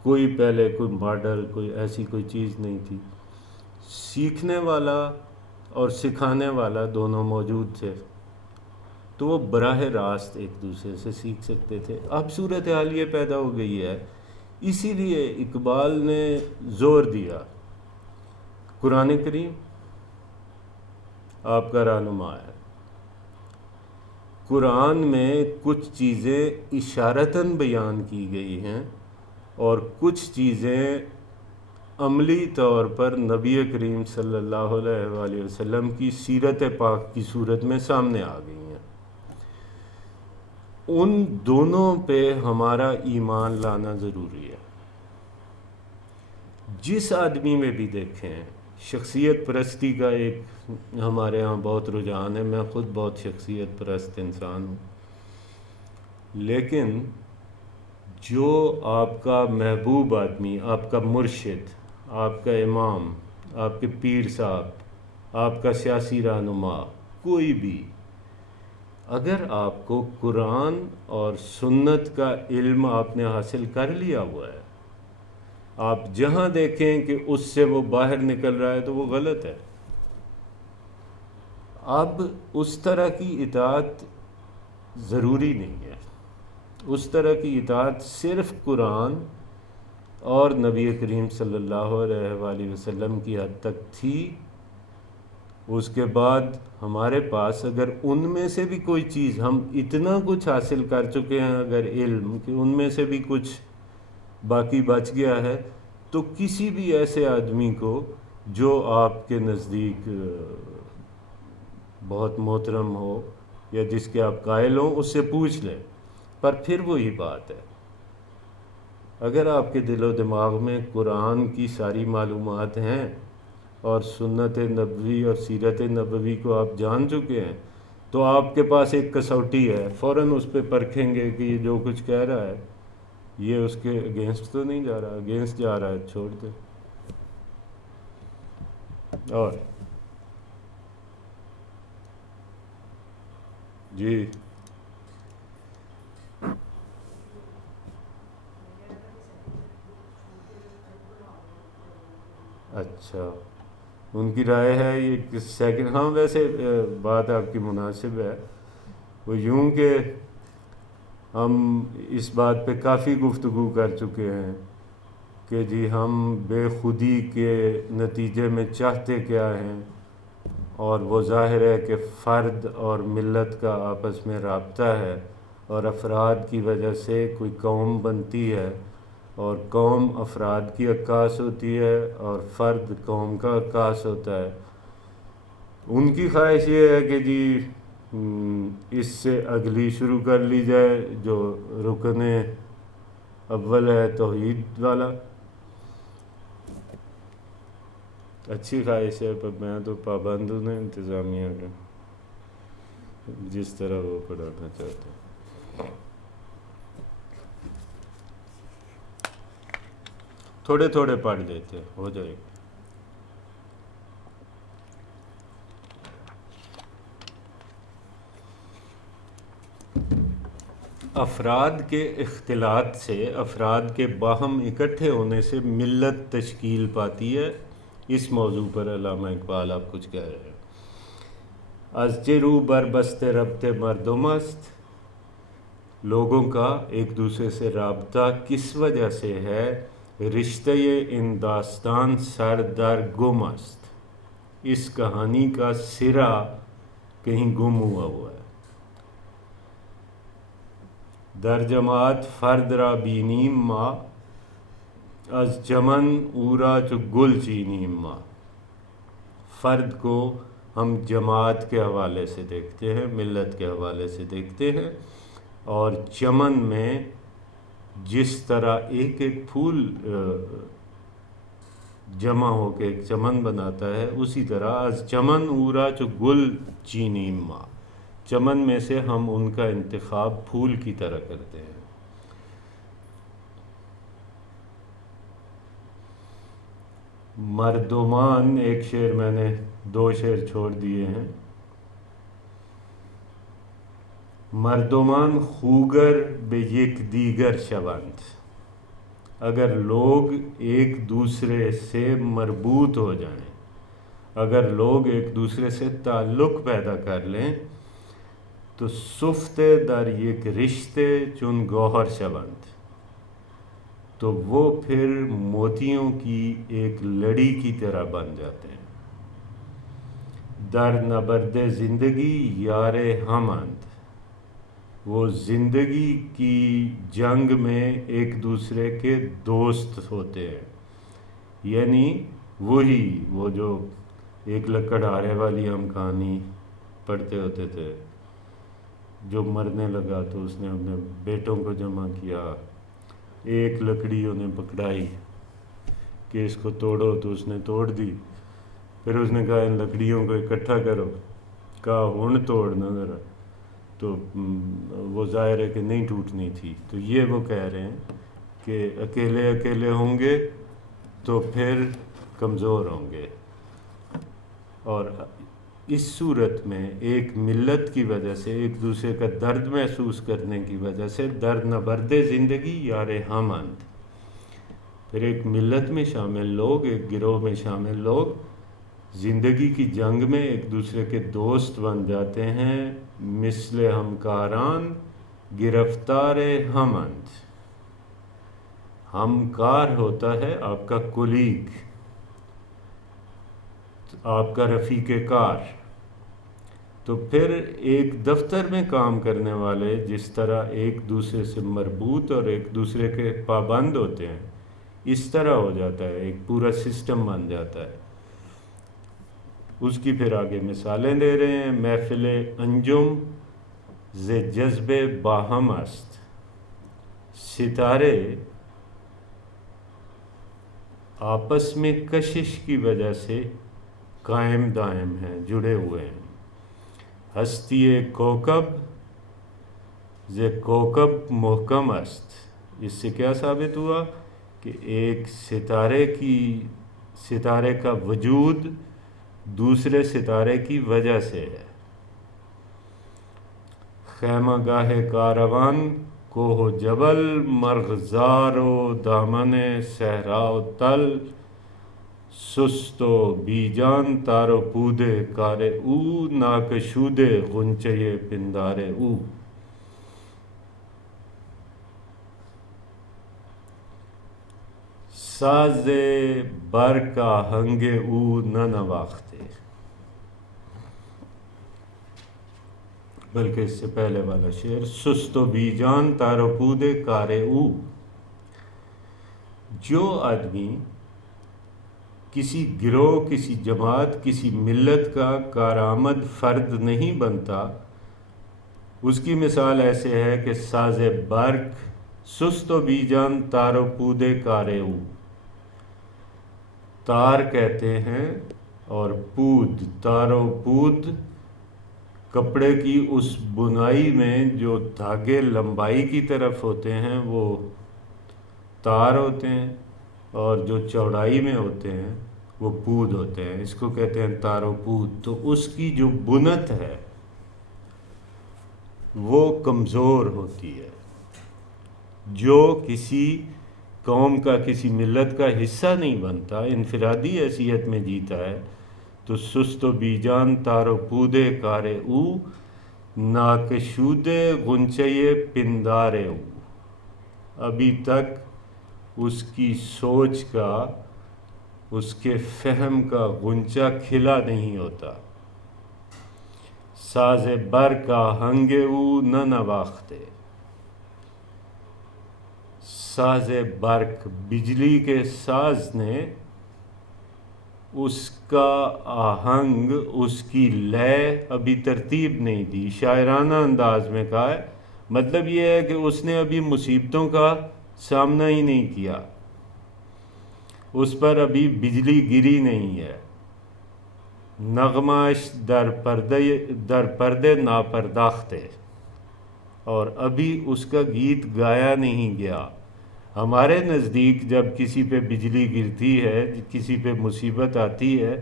کوئی پہلے کوئی ماڈل، کوئی ایسی کوئی چیز نہیں تھی۔ سیکھنے والا اور سکھانے والا دونوں موجود تھے، تو وہ براہ راست ایک دوسرے سے سیکھ سکتے تھے۔ اب صورتحال یہ پیدا ہو گئی ہے، اسی لیے اقبال نے زور دیا قرآن کریم آپ کا رہنما ہے۔ قرآن میں کچھ چیزیں اشارتاً بیان کی گئی ہیں اور کچھ چیزیں عملی طور پر نبی کریم صلی اللہ علیہ وآلہ وسلم کی سیرت پاک کی صورت میں سامنے آ گئی ہیں۔ ان دونوں پہ ہمارا ایمان لانا ضروری ہے۔ جس آدمی میں بھی دیکھیں، شخصیت پرستی کا ایک ہمارے ہاں بہت رجحان ہے، میں خود بہت شخصیت پرست انسان ہوں، لیکن جو آپ کا محبوب آدمی، آپ کا مرشد، آپ کا امام، آپ کے پیر صاحب، آپ کا سیاسی رہنما، کوئی بھی، اگر آپ کو قرآن اور سنت کا علم آپ نے حاصل کر لیا ہوا ہے، آپ جہاں دیکھیں کہ اس سے وہ باہر نکل رہا ہے تو وہ غلط ہے۔ اب اس طرح کی اطاعت ضروری نہیں ہے، اس طرح کی اطاعت صرف قرآن اور نبی کریم صلی اللہ علیہ وآلہ وسلم کی حد تک تھی۔ اس کے بعد ہمارے پاس اگر ان میں سے بھی کوئی چیز، ہم اتنا کچھ حاصل کر چکے ہیں اگر علم کہ ان میں سے بھی کچھ باقی بچ گیا ہے، تو کسی بھی ایسے آدمی کو جو آپ کے نزدیک بہت محترم ہو یا جس کے آپ قائل ہوں، اس سے پوچھ لیں۔ پر پھر وہی بات ہے، اگر آپ کے دل و دماغ میں قرآن کی ساری معلومات ہیں اور سنت نبوی اور سیرت نبوی کو آپ جان چکے ہیں، تو آپ کے پاس ایک کسوٹی ہے، فوراً اس پہ پرکھیں گے کہ یہ جو کچھ کہہ رہا ہے یہ اس کے اگینسٹ تو نہیں جا رہا، اگینسٹ جا رہا ہے چھوڑ دیں۔ اور جی اچھا، ان کی رائے ہے یہ سیکنڈ، ہاں ویسے بات آپ کی مناسب ہے، وہ یوں کہ ہم اس بات پہ کافی گفتگو کر چکے ہیں کہ جی ہم بے خودی کے نتیجے میں چاہتے کیا ہیں، اور وہ ظاہر ہے کہ فرد اور ملت کا آپس میں رابطہ ہے، اور افراد کی وجہ سے کوئی قوم بنتی ہے، اور قوم افراد کی عکاس ہوتی ہے، اور فرد قوم کا عکاس ہوتا ہے۔ ان کی خواہش یہ ہے کہ جی اس سے اگلی شروع کر لی جائے جو رکن اول ہے توحید والا۔ اچھی خواہش ہے، پر میں تو پابند ہوں نا انتظامیہ کا، جس طرح وہ پڑھانا چاہتے ہیں۔ تھوڑے تھوڑے پڑھ لیتے ہو جائے گا۔ افراد کے اختلاط سے، افراد کے باہم اکٹھے ہونے سے ملت تشکیل پاتی ہے۔ اس موضوع پر علامہ اقبال آپ کچھ کہہ رہے ہیں۔ از چه رو بر بسته ربط مردم است، لوگوں کا ایک دوسرے سے رابطہ کس وجہ سے ہے؟ رشتہ ان داستان سر در گم است، اس کہانی کا سرا کہیں گم ہوا ہے۔ در جماعت فرد را بینیم ما، از چمن او را چو گل چینیم ما۔ فرد کو ہم جماعت کے حوالے سے دیکھتے ہیں، ملت کے حوالے سے دیکھتے ہیں، اور چمن میں جس طرح ایک ایک پھول جمع ہو کے ایک چمن بناتا ہے، اسی طرح از چمن اورا چو گل چینیم ما، چمن میں سے ہم ان کا انتخاب پھول کی طرح کرتے ہیں۔ مردمان، ایک شعر میں نے 2 شعر چھوڑ دیے ہیں۔ مردمان خوگر به یک دیگر شوند، اگر لوگ ایک دوسرے سے مربوط ہو جائیں، اگر لوگ ایک دوسرے سے تعلق پیدا کر لیں تو سفتے در یک رشتے چون گوہر شوند، تو وہ پھر موتیوں کی ایک لڑی کی طرح بن جاتے ہیں۔ در نبرد زندگی یار ہمند، وہ زندگی کی جنگ میں ایک دوسرے کے دوست ہوتے ہیں، یعنی وہ جو ایک لکڑ ہارے والی ہم کہانی پڑھتے ہوتے تھے، جو مرنے لگا تو اس نے اپنے بیٹوں کو جمع کیا، ایک لکڑی انہیں پکڑائی کہ اس کو توڑو، تو اس نے توڑ دی، پھر اس نے کہا ان لکڑیوں کو اکٹھا کرو، کہا ہن توڑنا ذرا، تو وہ ظاہر ہے کہ نہیں ٹوٹنی تھی۔ تو یہ وہ کہہ رہے ہیں کہ اکیلے اکیلے ہوں گے تو پھر کمزور ہوں گے، اور اس صورت میں ایک ملت کی وجہ سے، ایک دوسرے کا درد محسوس کرنے کی وجہ سے، در نبرد زندگی یار ہمند، پھر ایک ملت میں شامل لوگ، ایک گروہ میں شامل لوگ زندگی کی جنگ میں ایک دوسرے کے دوست بن جاتے ہیں، مثل ہمکاران گرفتار ہمند۔ ہمکار ہوتا ہے آپ کا کولیگ، آپ کا رفیق کار۔ تو پھر ایک دفتر میں کام کرنے والے جس طرح ایک دوسرے سے مربوط اور ایک دوسرے کے پابند ہوتے ہیں، اس طرح ہو جاتا ہے، ایک پورا سسٹم بن جاتا ہے۔ اس کی پھر آگے مثالیں دے رہے ہیں۔ محفل انجم ز جذب باہم است، ستارے آپس میں کشش کی وجہ سے قائم دائم ہیں، جڑے ہوئے ہیں۔ ہستی کوکب ز کوکب محکم است، اس سے کیا ثابت ہوا کہ ایک ستارے کا وجود دوسرے ستارے کی وجہ سے ہے۔ خیمہ گاہ کاروان کوہ و جبل مرغزار و دامن صحرا و تل سست و بیجان تار و پود کار او ناکشود غنچه پندار او. ساز برق آہنگ او نہ نواختے، بلکہ اس سے پہلے والا شعر سست و بیجان تار و پود کار او. جو آدمی کسی گروہ، کسی جماعت، کسی ملت کا کارآمد فرد نہیں بنتا، اس کی مثال ایسے ہے کہ ساز برق سست و بیجان تار و پود کار او. تار کہتے ہیں اور پود، تار و پود کپڑے کی اس بنائی میں جو دھاگے لمبائی کی طرف ہوتے ہیں وہ تار ہوتے ہیں، اور جو چوڑائی میں ہوتے ہیں وہ پود ہوتے ہیں. اس کو کہتے ہیں تار و پود. تو اس کی جو بنت ہے وہ کمزور ہوتی ہے. جو کسی قوم کا، کسی ملت کا حصہ نہیں بنتا، انفرادی حیثیت میں جیتا ہے، تو سست و بیجان تار و پود کار او ناکشود غنچے پندار او. ابھی تک اس کی سوچ کا، اس کے فہم کا غنچہ کھلا نہیں ہوتا. ساز برق آہنگ او نہ نواختے. ساز برق، بجلی کے ساز نے اس کا آہنگ، اس کی لے ابھی ترتیب نہیں دی. شاعرانہ انداز میں کہا ہے، مطلب یہ ہے کہ اس نے ابھی مصیبتوں کا سامنا ہی نہیں کیا، اس پر ابھی بجلی گری نہیں ہے. نغماش در پردے ناپرداختے، اور ابھی اس کا گیت گایا نہیں گیا. ہمارے نزدیک جب کسی پہ بجلی گرتی ہے، کسی پہ مصیبت آتی ہے،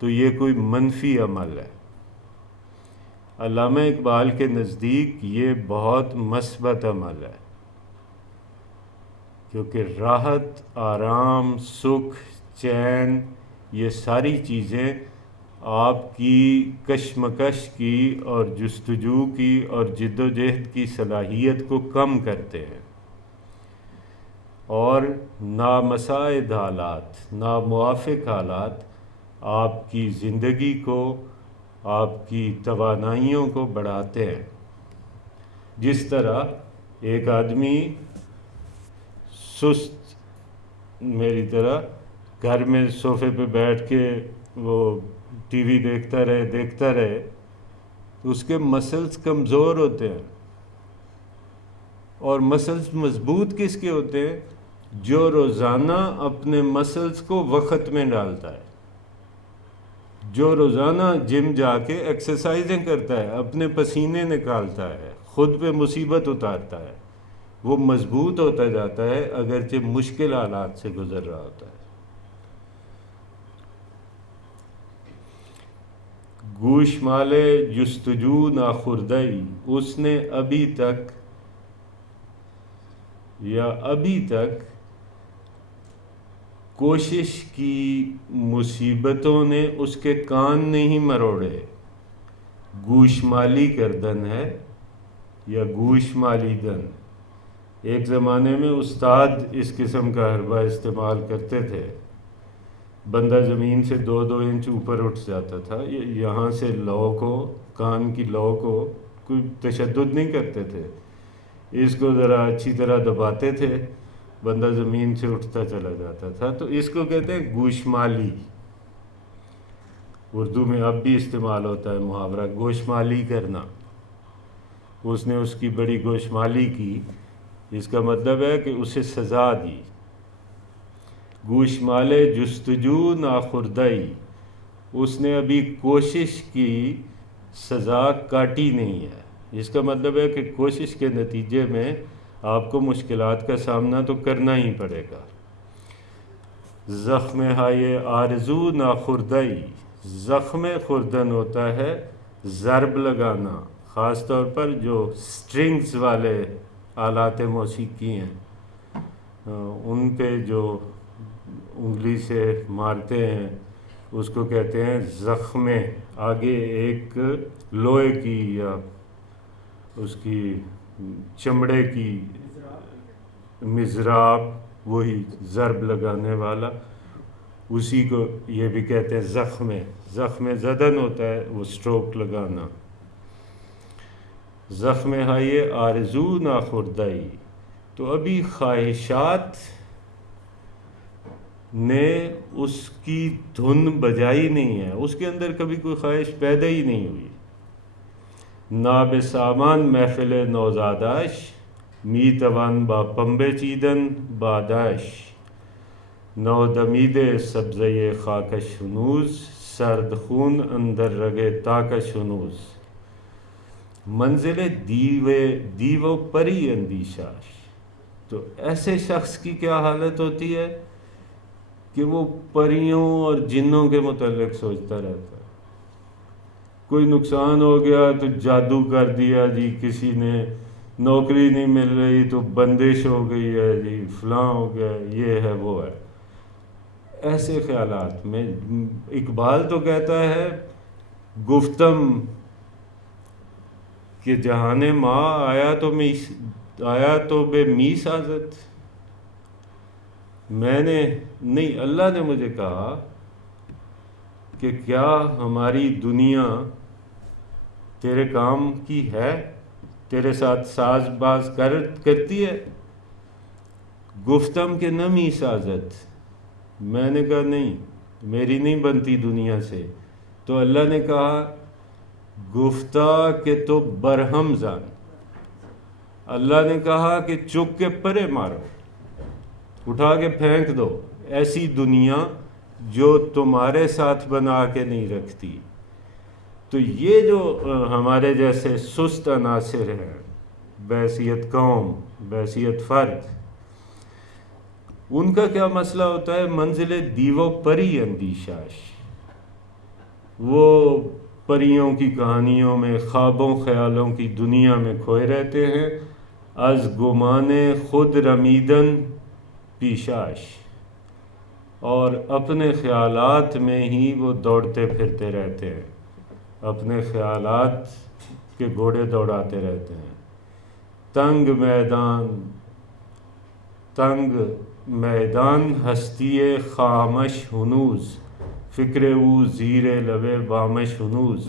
تو یہ کوئی منفی عمل ہے. علامہ اقبال کے نزدیک یہ بہت مثبت عمل ہے، کیونکہ راحت، آرام، سکھ، چین، یہ ساری چیزیں آپ کی کشمکش کی اور جستجو کی اور جد و جہد کی صلاحیت کو کم کرتے ہیں، اور نامساعد حالات، ناموافق حالات آپ کی زندگی کو، آپ کی توانائیوں کو بڑھاتے ہیں. جس طرح ایک آدمی سست میری طرح گھر میں صوفے پہ بیٹھ کے وہ ٹی وی دیکھتا رہے تو اس کے مسلز کمزور ہوتے ہیں. اور مسلز مضبوط کس کے ہوتے ہیں؟ جو روزانہ اپنے مسلز کو وقت میں ڈالتا ہے، جو روزانہ جم جا کے ایکسرسائزیں کرتا ہے، اپنے پسینے نکالتا ہے، خود پہ مصیبت اتارتا ہے، وہ مضبوط ہوتا جاتا ہے، اگرچہ مشکل حالات سے گزر رہا ہوتا ہے. گوش مالے جستجو ناخردئی، اس نے ابھی تک کوشش کی، مصیبتوں نے اس کے کان نہیں مروڑے. گوش مالی کردن ہے یا گوش مالی دن. ایک زمانے میں استاد اس قسم کا حربہ استعمال کرتے تھے. بندہ زمین سے 2 انچ اوپر اٹھ جاتا تھا، یہاں سے لو کو، کان کی لو کو کوئی تشدد نہیں کرتے تھے، اس کو ذرا اچھی طرح دباتے تھے، بندہ زمین سے اٹھتا چلا جاتا تھا. تو اس کو کہتے ہیں گوشمالی. اردو میں اب بھی استعمال ہوتا ہے محاورہ گوشمالی کرنا. اس نے اس کی بڑی گوشمالی کی، اس کا مطلب ہے کہ اسے سزا دی. گوشمالے جستجو ناخردئی، اس نے ابھی کوشش کی، سزا کاٹی نہیں ہے. اس کا مطلب ہے کہ کوشش کے نتیجے میں آپ کو مشکلات کا سامنا تو کرنا ہی پڑے گا. زخم ہائے آرزو ناخردئی، زخم خوردن ہوتا ہے ضرب لگانا، خاص طور پر جو سٹرنگز والے آلات موسیقی ہیں ان پہ جو انگلی سے مارتے ہیں اس کو کہتے ہیں زخمے. آگے ایک لوہے کی یا اس کی چمڑے کی مضراب، وہی ضرب لگانے والا، اسی کو یہ بھی کہتے ہیں زخمے. زخم زدن ہوتا ہے وہ سٹروک لگانا. زخم ہائے آرزو ناخوردائی، تو ابھی خواہشات نے اس کی دھن بجائی نہیں ہے، اس کے اندر کبھی کوئی خواہش پیدا ہی نہیں ہوئی. ناب سامان محفل نوزاداش، می توان با پنبے چیدن باداش. نو دمید سبزے خاکش ہنوز، سرد خون اندر رگے تاکش ہنوز. منزل دیو پری اندیشاش. تو ایسے شخص کی کیا حالت ہوتی ہے کہ وہ پریوں اور جنوں کے متعلق سوچتا رہتا ہے. کوئی نقصان ہو گیا تو جادو کر دیا جی کسی نے، نوکری نہیں مل رہی تو بندش ہو گئی ہے جی، فلاں ہو گیا، یہ ہے وہ ہے. ایسے خیالات میں اقبال تو کہتا ہے گفتم کہ جہان ماں آیا تو بے می سازت. میں نے نہیں، اللہ نے مجھے کہا کہ کیا ہماری دنیا تیرے کام کی ہے، تیرے ساتھ ساز باز کرتی ہے. گفتم کہ نمی سازت، میں نے کہا نہیں، میری نہیں بنتی دنیا سے. تو اللہ نے کہا گفتہ کہ تو برہم زن. اللہ نے کہا کہ چک کے پرے مارو، اٹھا کے پھینک دو ایسی دنیا جو تمہارے ساتھ بنا کے نہیں رکھتی. تو یہ جو ہمارے جیسے سست عناصر ہیں، بحیثیت قوم، بحیثیت فرد، ان کا کیا مسئلہ ہوتا ہے؟ منزل دیو پری اندیشاش. وہ پریوں کی کہانیوں میں، خوابوں خیالوں کی دنیا میں کھوئے رہتے ہیں. از گمان خود رمیدن پیشاش، اور اپنے خیالات میں ہی وہ دوڑتے پھرتے رہتے ہیں، اپنے خیالات کے گھوڑے دوڑاتے رہتے ہیں. تنگ میدان ہستی خامش ہنوز، فکر او زیر لبے بامش ہنوز.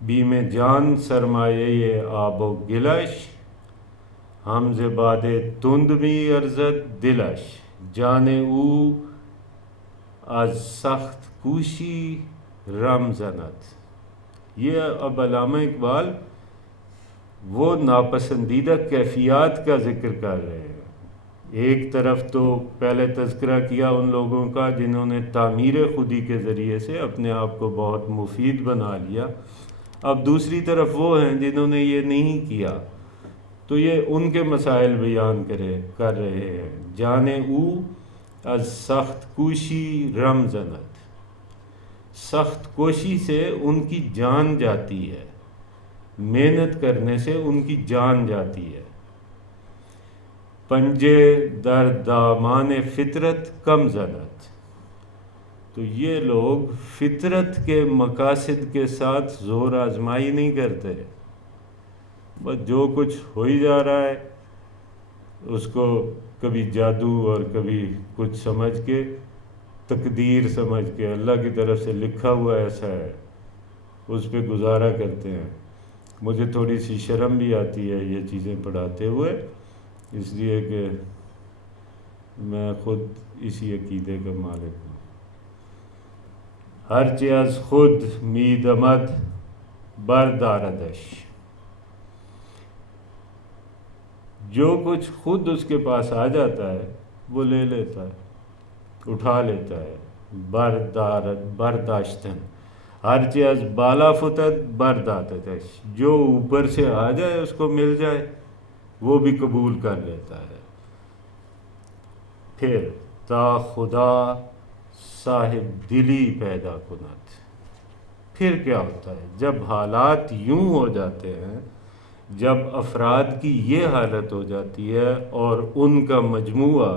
بیم جان سرمایہ آب و گلش، ہم ز باد تند می ارزد دلش. جان او از سخت کوشی رم زند. یہ اب علامہ اقبال وہ ناپسندیدہ کیفیات کا ذکر کر رہے ہیں. ایک طرف تو پہلے تذکرہ کیا ان لوگوں کا جنہوں نے تعمیر خودی کے ذریعے سے اپنے آپ کو بہت مفید بنا لیا. اب دوسری طرف وہ ہیں جنہوں نے یہ نہیں کیا، تو یہ ان کے مسائل بیان کر رہے ہیں. جانے او از سخت کوشی رم زند. سخت کوشی سے ان کی جان جاتی ہے، محنت کرنے سے ان کی جان جاتی ہے. پنجے در دامان فطرت کم زند. تو یہ لوگ فطرت کے مقاصد کے ساتھ زور آزمائی نہیں کرتے، بس جو کچھ ہو ہی جا رہا ہے اس کو کبھی جادو اور کبھی کچھ سمجھ کے، تقدیر سمجھ کے، اللہ کی طرف سے لکھا ہوا ایسا ہے، اس پہ گزارا کرتے ہیں. مجھے تھوڑی سی شرم بھی آتی ہے یہ چیزیں پڑھاتے ہوئے، اس لیے کہ میں خود اسی عقیدے کا مالک ہوں. ہر چیز خود میدمد برداردش. جو کچھ خود اس کے پاس آ جاتا ہے وہ لے لیتا ہے، اٹھا لیتا ہے. برداشتن. ہر چیز بالا فتد برداشتش. جو اوپر سے آ جائے اس کو مل جائے وہ بھی قبول کر لیتا ہے. پھر تا خدا صاحب دلی پیدا کنت. پھر کیا ہوتا ہے؟ جب حالات یوں ہو جاتے ہیں، جب افراد کی یہ حالت ہو جاتی ہے اور ان کا مجموعہ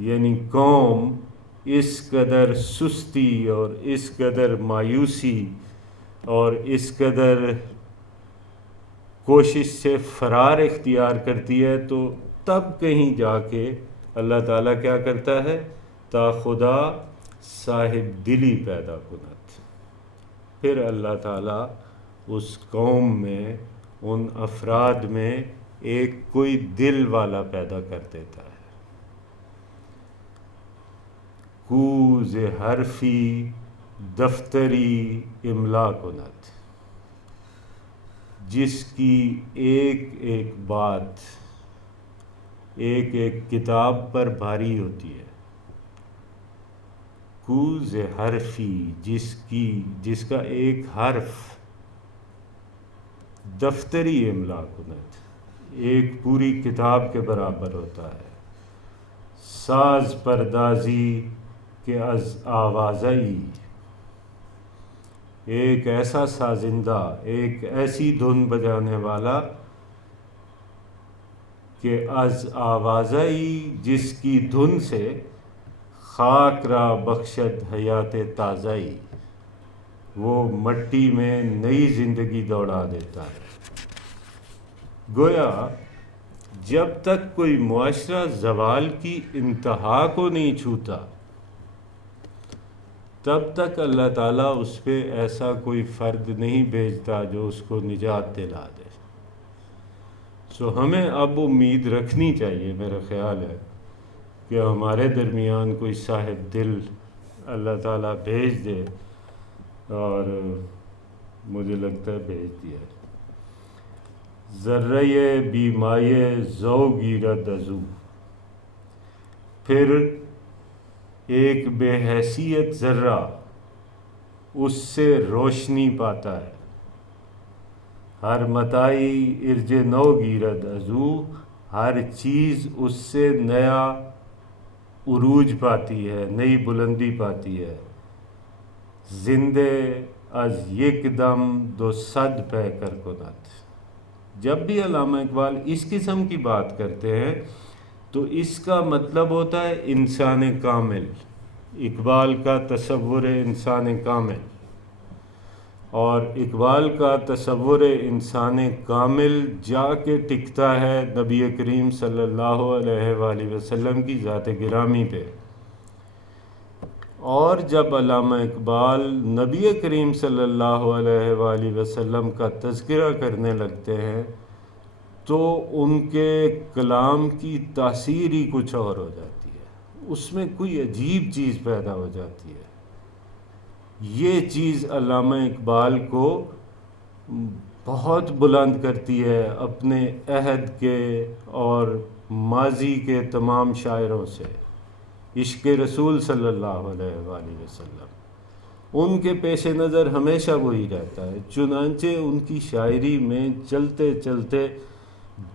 یعنی قوم اس قدر سستی اور اس قدر مایوسی اور اس قدر کوشش سے فرار اختیار کرتی ہے، تو تب کہیں جا کے اللہ تعالیٰ کیا کرتا ہے؟ تا خدا صاحب دلی پیدا کنت، پھر اللہ تعالیٰ اس قوم میں، ان افراد میں ایک کوئی دل والا پیدا کر دیتا ہے۔ کوز حرفی دفتری املا کنت، جس کی ایک ایک بات ایک ایک کتاب پر بھاری ہوتی ہے۔ کوز حرفی، جس کا ایک حرف دفتری املا کنت، ایک پوری کتاب کے برابر ہوتا ہے۔ ساز پردازی کے از آوازئی، ایک ایسا سازندہ، ایک ایسی دھن بجانے والا کہ از آوازئی، جس کی دھن سے خاک را بخشد حیات تازئی، وہ مٹی میں نئی زندگی دوڑا دیتا ہے۔ گویا جب تک کوئی معاشرہ زوال کی انتہا کو نہیں چھوتا، تب تک اللہ تعالیٰ اس پہ ایسا کوئی فرد نہیں بھیجتا جو اس کو نجات دلا دے۔ سو ہمیں اب امید رکھنی چاہیے، میرا خیال ہے کہ ہمارے درمیان کوئی صاحب دل اللہ تعالیٰ بھیج دے، اور مجھے لگتا ہے بھیج دیا۔ ذرہ بیمائے زو گیرد ازو، پھر ایک بے حیثیت ذرہ اس سے روشنی پاتا ہے۔ ہر متائی ارج نو گیرد ازو، ہر چیز اس سے نیا عروج پاتی ہے، نئی بلندی پاتی ہے۔ زندے از یک دم دو صد پہ کر کنت، جب بھی علامہ اقبال اس قسم کی بات کرتے ہیں تو اس کا مطلب ہوتا ہے انسان کامل، اقبال کا تصور انسان کامل، اور اقبال کا تصور انسان کامل جا کے ٹکتا ہے نبی کریم صلی اللہ علیہ وآلہ وسلم کی ذات گرامی پہ۔ اور جب علامہ اقبال نبی کریم صلی اللہ علیہ وآلہ وسلم کا تذکرہ کرنے لگتے ہیں تو ان کے کلام کی تاثیر ہی کچھ اور ہو جاتی ہے، اس میں کوئی عجیب چیز پیدا ہو جاتی ہے۔ یہ چیز علامہ اقبال کو بہت بلند کرتی ہے اپنے عہد کے اور ماضی کے تمام شاعروں سے۔ عشق رسول صلی اللہ علیہ وآلہ وسلم ان کے پیش نظر ہمیشہ وہی رہتا ہے، چنانچہ ان کی شاعری میں چلتے چلتے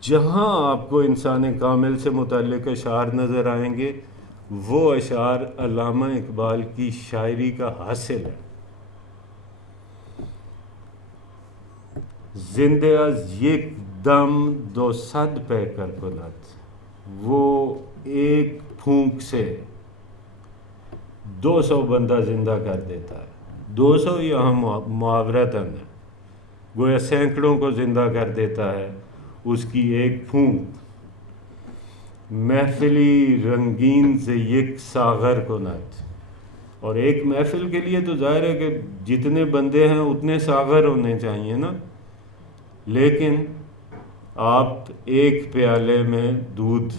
جہاں آپ کو انسان کامل سے متعلق اشعار نظر آئیں گے، وہ اشعار علامہ اقبال کی شاعری کا حاصل ہے۔ زندہ از یک دم دو صد پہ کر کنت، وہ ایک پھونک سے 200 بندہ زندہ کر دیتا ہے۔ 200 یہاں محاورتاً ہے، گویا سینکڑوں کو زندہ کر دیتا ہے اس کی ایک پھونک۔ محفلی رنگین سے یک ساغر کنت، اور ایک محفل کے لیے تو ظاہر ہے کہ جتنے بندے ہیں اتنے ساغر ہونے چاہیے نا، لیکن آپ ایک پیالے میں دودھ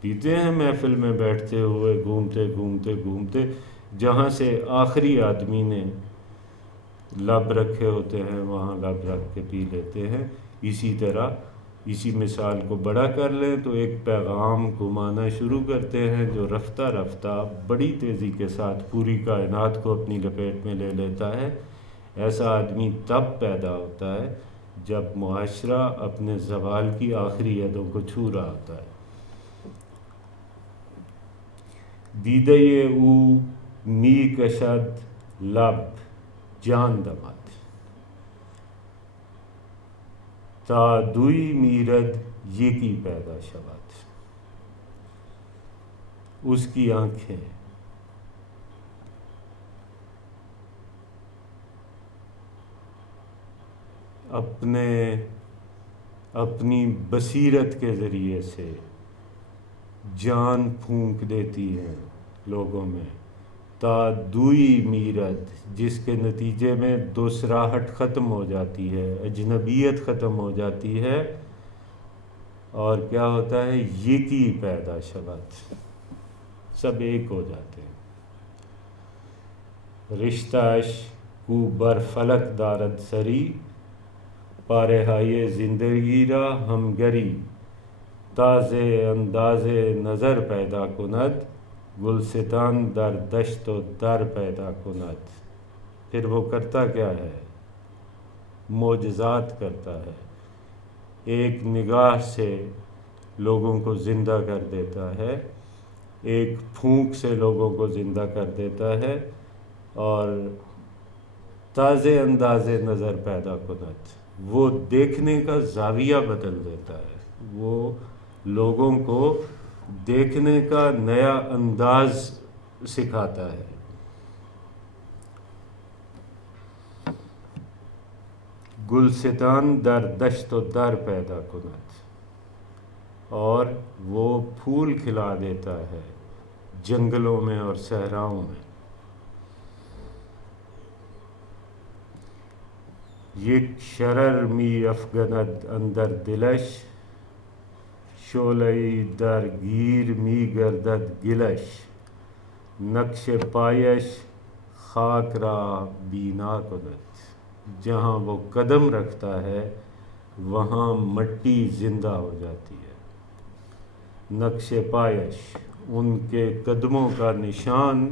پیتے ہیں محفل میں بیٹھتے ہوئے، گھومتے جہاں سے آخری آدمی نے لب رکھے ہوتے ہیں وہاں لب رکھ کے پی لیتے ہیں۔ اسی طرح اسی مثال کو بڑا کر لیں تو ایک پیغام گھمانا شروع کرتے ہیں جو رفتہ رفتہ بڑی تیزی کے ساتھ پوری کائنات کو اپنی لپیٹ میں لے لیتا ہے۔ ایسا آدمی تب پیدا ہوتا ہے جب معاشرہ اپنے زوال کی آخری حدوں کو چھو رہا ہوتا ہے۔ دیدہ او می کشد لب جان دمات تا دوی میرد یکی پیدا شود، اس کی آنکھیں اپنی بصیرت کے ذریعے سے جان پھونک دیتی ہیں لوگوں میں، تا دوئی میرد، جس کے نتیجے میں دوسراہٹ ختم ہو جاتی ہے، اجنبیت ختم ہو جاتی ہے، اور کیا ہوتا ہے، یکی پیدا شود، سب ایک ہو جاتے ہیں۔ رشتہش کو بر فلک دارد سری، پارہائے زندگی را ہمگری، تازے انداز نظر پیدا کند، گلستان در دشت و در پیدا کند۔ پھر وہ کرتا کیا ہے، معجزات کرتا ہے، ایک نگاہ سے لوگوں کو زندہ کر دیتا ہے، ایک پھونک سے لوگوں کو زندہ کر دیتا ہے، اور تازے انداز نظر پیدا کند، وہ دیکھنے کا زاویہ بدل دیتا ہے، وہ لوگوں کو دیکھنے کا نیا انداز سکھاتا ہے۔ گلستان در دشت و در پیدا کند، اور وہ پھول کھلا دیتا ہے جنگلوں میں اور صحراؤں میں۔ یک شرر می افگند اندر دلش، شعله‌ای در گیر می گردد گلش، نقش پایش خاک را بینا کند۔ جہاں وہ قدم رکھتا ہے وہاں مٹی زندہ ہو جاتی ہے۔ نقش پایش، ان کے قدموں کا نشان،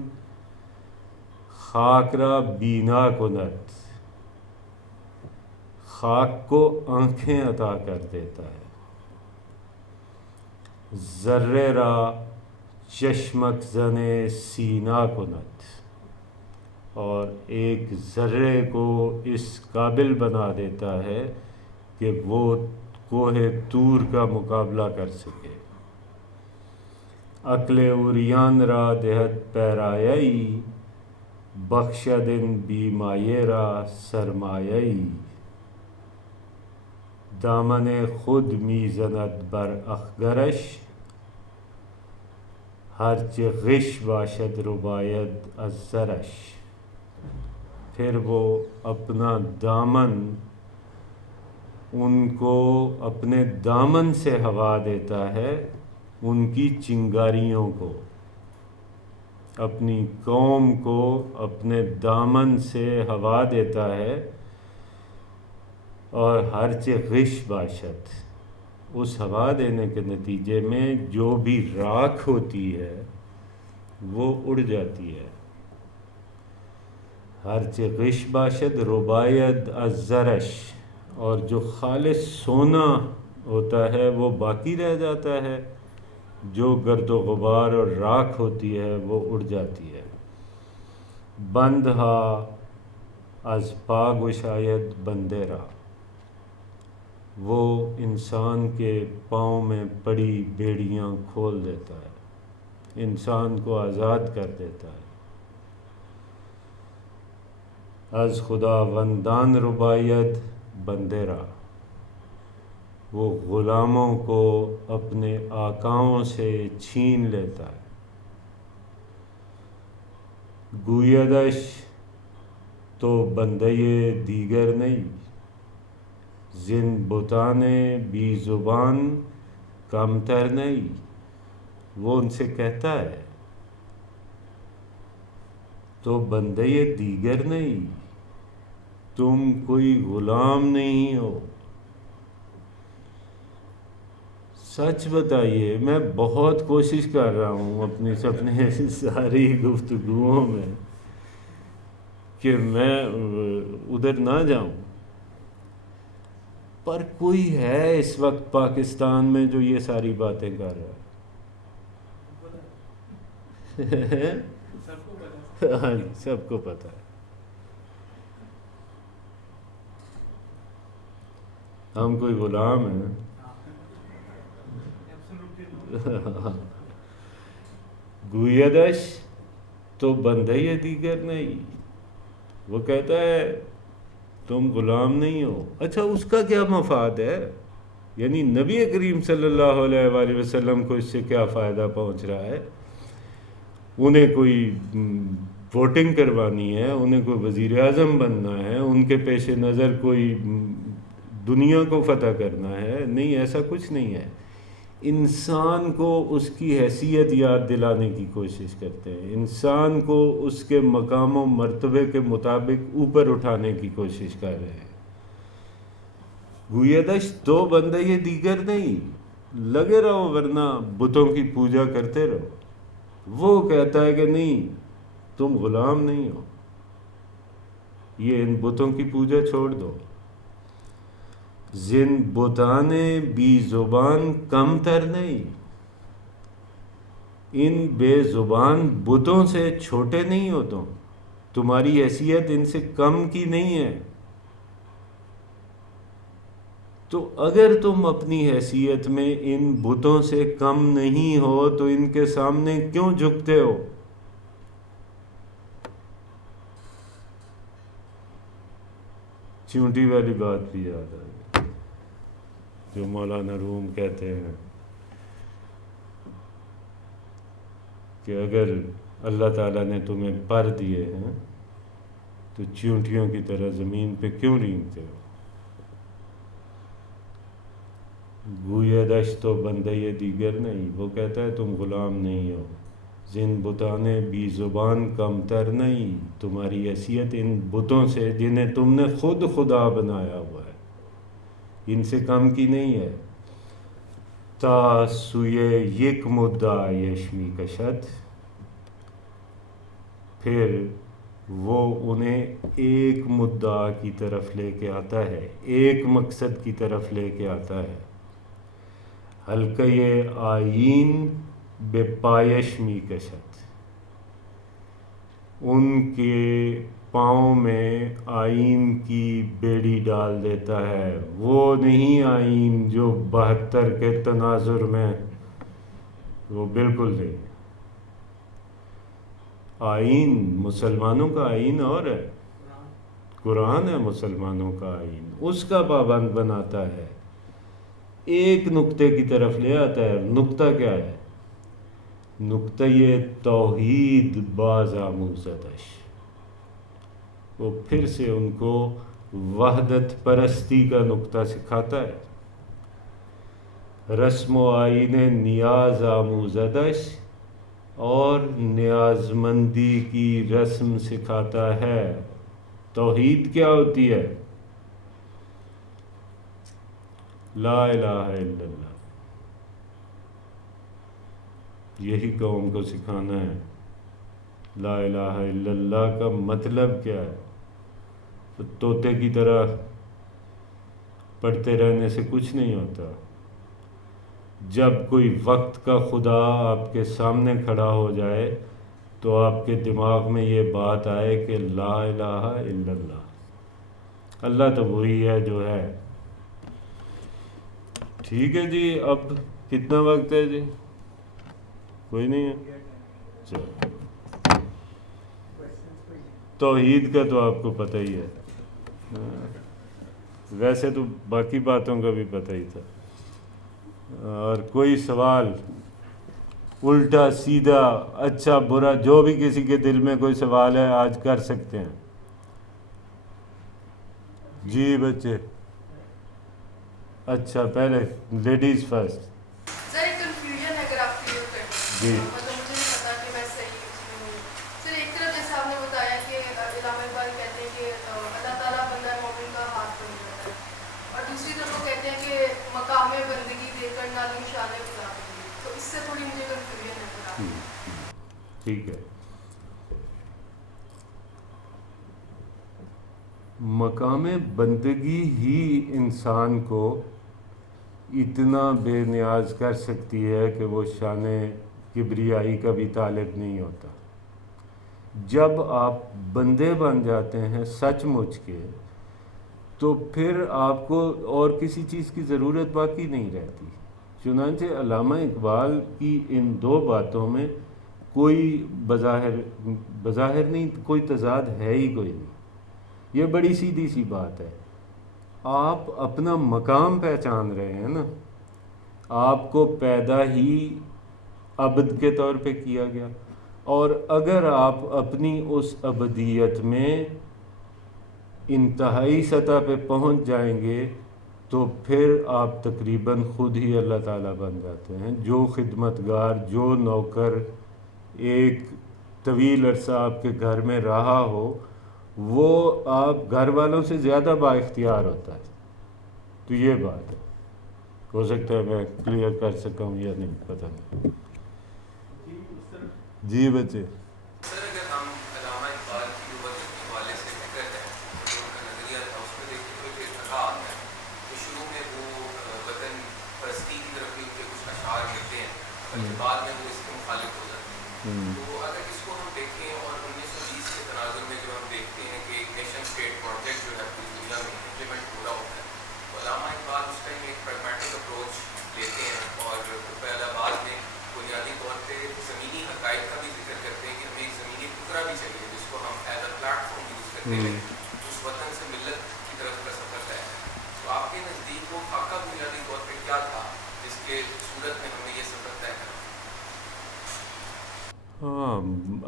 خاک را بینا کند، خاک کو آنکھیں عطا کر دیتا ہے۔ ذرے را چشمک زن سینا کند، اور ایک ذرے کو اس قابل بنا دیتا ہے کہ وہ کوہ طور کا مقابلہ کر سکے۔ عقل عریان را دہد پیرایائی، بخشدن بیمایے را سرمایائی، دامن خود می زند بر اخگرش، ہرچہ غش باشد رباید از زرش۔ پھر وہ اپنا دامن، ان کو اپنے دامن سے ہوا دیتا ہے، ان کی چنگاریوں کو، اپنی قوم کو اپنے دامن سے ہوا دیتا ہے، اور ہرچہ غش باشد، اس ہوا دینے کے نتیجے میں جو بھی راکھ ہوتی ہے وہ اڑ جاتی ہے۔ ہرچہ غش باشد رباید از زرش، اور جو خالص سونا ہوتا ہے وہ باقی رہ جاتا ہے، جو گرد و غبار اور راکھ ہوتی ہے وہ اڑ جاتی ہے۔ بندھا از پا گشاید بندے را، وہ انسان کے پاؤں میں پڑی بیڑیاں کھول دیتا ہے، انسان کو آزاد کر دیتا ہے۔ از خداوندان رباید بندے را، وہ غلاموں کو اپنے آقاؤں سے چھین لیتا ہے۔ گویدش تو بندے دیگر نہیں، زن بتان بی زبان کمتر نہیں، وہ ان سے کہتا ہے تو بندے دیگر نہیں، تم کوئی غلام نہیں ہو۔ سچ بتائیے، میں بہت کوشش کر رہا ہوں اپنے ساری گفتگوؤں میں کہ میں ادھر نہ جاؤں، پر کوئی ہے اس وقت پاکستان میں جو یہ ساری باتیں کر رہا ہے؟ ہاں جی، سب کو پتہ ہے۔ ہم کوئی غلام ہیں؟ گویدش تو بندہ ہی دیگر نہیں. وہ کہتا ہے تم غلام نہیں ہو. اچھا اس کا کیا مفاد ہے؟ یعنی نبی کریم صلی اللہ علیہ وآلہ وسلم کو اس سے کیا فائدہ پہنچ رہا ہے؟ انہیں کوئی ووٹنگ کروانی ہے، انہیں کوئی وزیر اعظم بننا ہے، ان کے پیش نظر کوئی دنیا کو فتح کرنا ہے؟ نہیں، ایسا کچھ نہیں ہے. انسان کو اس کی حیثیت یاد دلانے کی کوشش کرتے ہیں، انسان کو اس کے مقام و مرتبے کے مطابق اوپر اٹھانے کی کوشش کر رہے ہیں. گویدش تو بندہ یہ دیگر نہیں، لگے رہو ورنہ بتوں کی پوجا کرتے رہو. وہ کہتا ہے کہ نہیں، تم غلام نہیں ہو، یہ ان بتوں کی پوجا چھوڑ دو. زن بتانے بی زبان کم تر نہیں، ان بے زبان بتوں سے چھوٹے نہیں ہو تم، تمہاری حیثیت ان سے کم کی نہیں ہے. تو اگر تم اپنی حیثیت میں ان بتوں سے کم نہیں ہو تو ان کے سامنے کیوں جھکتے ہو؟ چونٹی والی بات بھی یاد آ گئی جو مولانا روم کہتے ہیں کہ اگر اللہ تعالیٰ نے تمہیں پر دیے ہیں تو چونٹیوں کی طرح زمین پہ کیوں رینگتے ہو؟ گویدش تو بندہ یہ دیگر نہیں، وہ کہتا ہے تم غلام نہیں ہو. زن بتانے بی زبان کم تر نہیں، تمہاری حیثیت ان بتوں سے جنہیں تم نے خود خدا بنایا ہوا ہے ان سے کم کی نہیں ہے. تا سوئے یک مدعا یشمی کشد، پھر وہ انہیں ایک مدعا کی طرف لے کے آتا ہے، ایک مقصد کی طرف لے کے آتا ہے. حلقہ آئین بے پایش می کشد، ان کے پاؤں میں آئین کی بیڑی ڈال دیتا ہے. وہ نہیں آئین جو 72 کے تناظر میں، وہ بالکل نہیں. آئین مسلمانوں کا آئین اور ہے، قرآن ہے مسلمانوں کا آئین، اس کا پابند بناتا ہے. ایک نقطے کی طرف لے آتا ہے. نقطہ کیا ہے؟ نقطہ یہ توحید باز آموزدش. وہ پھر سے ان کو وحدت پرستی کا نقطہ سکھاتا ہے. رسم و آئین نیاز آموزدش، اور نیاز مندی کی رسم سکھاتا ہے. توحید کیا ہوتی ہے؟ لا الہ الا اللہ. یہی قوم کو سکھانا ہے. لا الہ الا اللہ کا مطلب کیا ہے؟ تو طوطے کی طرح پڑھتے رہنے سے کچھ نہیں ہوتا. جب کوئی وقت کا خدا آپ کے سامنے کھڑا ہو جائے تو آپ کے دماغ میں یہ بات آئے کہ لا الہ الا اللہ، اللہ تو وہی ہے جو ہے. ٹھیک ہے جی، اب کتنا وقت ہے جی؟ کوئی نہیں ہے؟ چلو، توحید کا تو آپ کو پتہ ہی ہے، ویسے تو باقی باتوں کا بھی پتہ ہی تھا. اور کوئی سوال الٹا سیدھا اچھا برا جو بھی کسی کے دل میں کوئی سوال ہے آج کر سکتے ہیں. جی بچے، اچھا پہلے لیڈیز فرسٹ. سر ایک کنفیوژن ہے اگر آپ کلیئر کر دیں. جی مطلب مجھے نہیں پتا کہ میں صحیح ہوں. سر ایک طرف جیسے آپ نے بتایا کہ علامہ اقبال کہتے ہیں کہ اللہ تعالیٰ بندہ مومن کا ہاتھ بن جاتا ہے، اور دوسری طرف وہ کہتے ہیں کہ مقام بندگی دے کر نالی شان خدا بندی. تو اس سے تھوڑی مجھے کنفیوژن ہے. ٹھیک ہے. مقام بندگی ہی انسان کو اتنا بے نیاز کر سکتی ہے کہ وہ شان کبریائی کا بھی طالب نہیں ہوتا. جب آپ بندے بن جاتے ہیں سچ مچ کے تو پھر آپ کو اور کسی چیز کی ضرورت باقی نہیں رہتی. چنانچہ علامہ اقبال کی ان دو باتوں میں کوئی بظاہر نہیں، کوئی تضاد ہے ہی کوئی نہیں. یہ بڑی سیدھی سی بات ہے. آپ اپنا مقام پہچان رہے ہیں نا. آپ کو پیدا ہی عبد کے طور پہ کیا گیا، اور اگر آپ اپنی اس ابدیت میں انتہائی سطح پہ پہنچ جائیں گے تو پھر آپ تقریباً خود ہی اللہ تعالیٰ بن جاتے ہیں. جو خدمتگار، جو نوکر ایک طویل عرصہ آپ کے گھر میں رہا ہو، وہ آپ گھر والوں سے زیادہ با اختیار ہوتا ہے. تو یہ بات ہے. ہو سکتا ہے میں کلیئر کر سکا ہوں یا نہیں، پتہ نہیں. جی اس طرح جی بچے. سر اگر ہم علامہ اقبال کی جو وطن کے حوالے سے فکر ہے جو ان کا نظریہ تھا، اس میں دیکھیں تو ایک ارتقا آتا ہے کہ شروع میں وہ وطن پرستی کی طرف بھی ان کے کچھ اشعار لکھتے ہیں، بلکہ بعد میں وہ اس کے مخالف ہو جاتے ہیں. تو اگر اس کو ہم دیکھیں اور 1920 کے تناظر میں جو ہم دیکھتے ہیں کہ ایک نیشن اسٹیٹ پروجیکٹ جو ہے پوری دنیا میں امپلیمنٹ ہو رہا ہوتا ہے، تو علامہ اقبال اس ٹائم ایک پریگمیٹک اپروچ لیتے ہیں اور پہلا بعد میں بنیادی طور پہ زمینی حقائق کا بھی ذکر کرتے ہیں کہ ہمیں ایک زمینی ٹکڑا بھی چاہیے جس کو ہم as a plate form use کرتے ہیں اس وطن سے ملت کی طرف کا سفر طے ہے. تو آپ کے نزدیک وہ خاکہ بنیادی طور پہ کیا تھا جس کے صورت میں ہمیں یہ سفر طے کرنا؟ ہاں،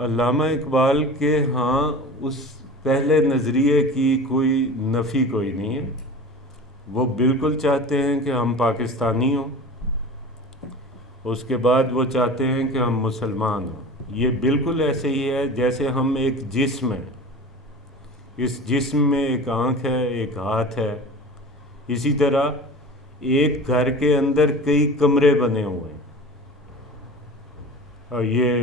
علامہ اقبال کے ہاں اس پہلے نظریے کی کوئی نفی کوئی نہیں ہے. وہ بالکل چاہتے ہیں کہ ہم پاکستانی ہوں، اس کے بعد وہ چاہتے ہیں کہ ہم مسلمان ہوں. یہ بالکل ایسے ہی ہے جیسے ہم ایک جسم ہیں، اس جسم میں ایک آنکھ ہے، ایک ہاتھ ہے. اسی طرح ایک گھر کے اندر کئی کمرے بنے ہوئے ہیں، اور یہ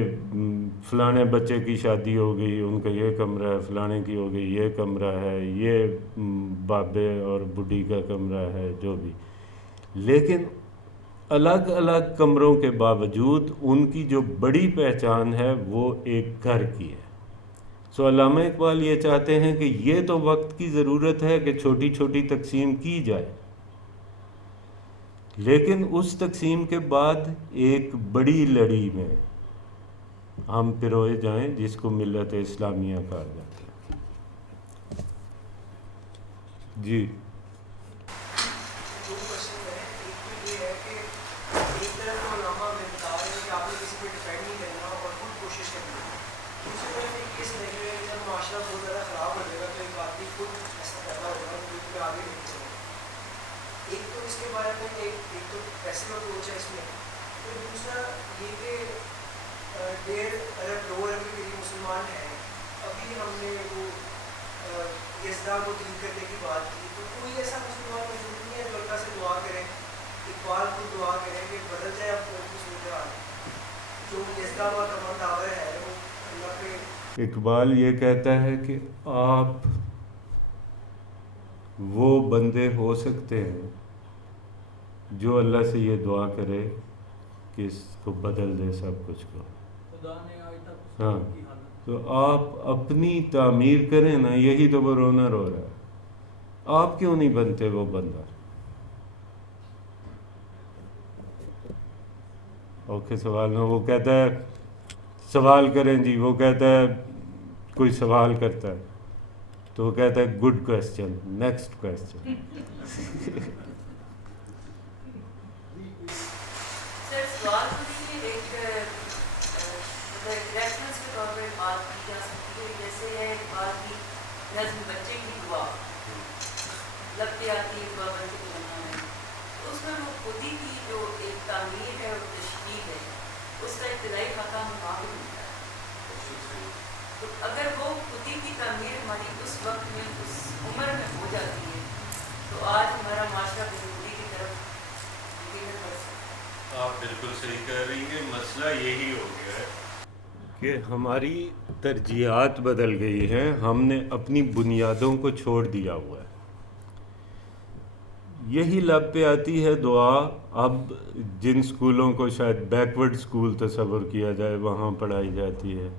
فلانے بچے کی شادی ہو گئی، ان کا یہ کمرہ ہے، فلانے کی ہو گئی یہ کمرہ ہے، یہ بابے اور بڈھی کا کمرہ ہے، جو بھی. لیکن الگ الگ کمروں کے باوجود ان کی جو بڑی پہچان ہے وہ ایک گھر کی ہے. سو علامہ اقبال یہ چاہتے ہیں کہ یہ تو وقت کی ضرورت ہے کہ چھوٹی چھوٹی تقسیم کی جائے، لیکن اس تقسیم کے بعد ایک بڑی لڑی میں ہم پروئے جائیں جس کو ملت اسلامیہ کہا جاتا ہے. جی دو کوشچن ہے. ایک تو یہ ہے کہ ایک طرف تو علامہ ہمیں بتا رہے ہیں کہ آپ نے کسی پہ ڈپینڈ نہیں کرنا اور خود کوشش کرنی ہے. دوسری طرف ایک یہ سمجھ رہے ہیں کہ جب معاشرہ بہت زیادہ خراب ہو جائے گا تو ایک آدمی خود ایسا پیدا ہوگا جو کہ آگے نہیں چلے گا. ایک تو اس کے بارے میں ایک تو پیسو اپروچ ہے اس میں. پھر دوسرا یہ کہ 1.5 ارب 2 ارب کے قریب مسلمان ہیں. ابھی ہم نے وہ یزدا کو دین کرنے کی بات کی، تو کوئی ایسا مسلمان موجود نہیں ہے جو اللہ سے دعا کریں، اقبال کو دعا کریں کہ بدل جائے اب کی صورتحال. جو یزدا کا تمام دعوی ہے وہ اللہ پہ. اقبال یہ کہتا ہے کہ آپ وہ بندے ہو سکتے ہیں جو اللہ سے یہ دعا کرے کہ اس کو بدل دے سب کچھ کو. خدا نے آج تک ہاں، کی حالت تو آپ اپنی تعمیر کریں نا. یہی تو وہ رونا رو رہا ہے. آپ کیوں نہیں بنتے وہ بندہ؟ اوکے سوال نہ. وہ کہتا ہے سوال کریں جی. وہ کہتا ہے کوئی سوال کرتا ہے تو وہ کہتا ہے گڈ کویسچن، نیکسٹ کویسچن. سر سوال تو دیکھیے ایک ریفرنس کے طور پر بات کی جا سکتی ہے، جیسے ہے اقبال کی نظم بچے کی دعا لگتے آتی ہے دعا بچے کو بنانا ہے، تو اس میں وہ خودی کی جو ایک تعمیر ہے اور تشکیل ہے اس کا ابتدائی خاکہ ہم وہاں پہ ملتا ہے. تو اگر وہ خودی کی تعمیر ہماری اس وقت میں اس عمر میں ہو جاتی ہے تو آج ہمارا معاشرہ بزرگی کی طرف یقیناً بڑھ سکتا ہے. آپ بالکل صحیح کہہ رہی ہیں. مسئلہ یہی ہو گیا ہے کہ ہماری ترجیحات بدل گئی ہیں. ہم نے اپنی بنیادوں کو چھوڑ دیا ہوا ہے. یہی لب پہ آتی ہے دعا. اب جن سکولوں کو شاید بیکورڈ سکول تصور کیا جائے وہاں پڑھائی جاتی ہے.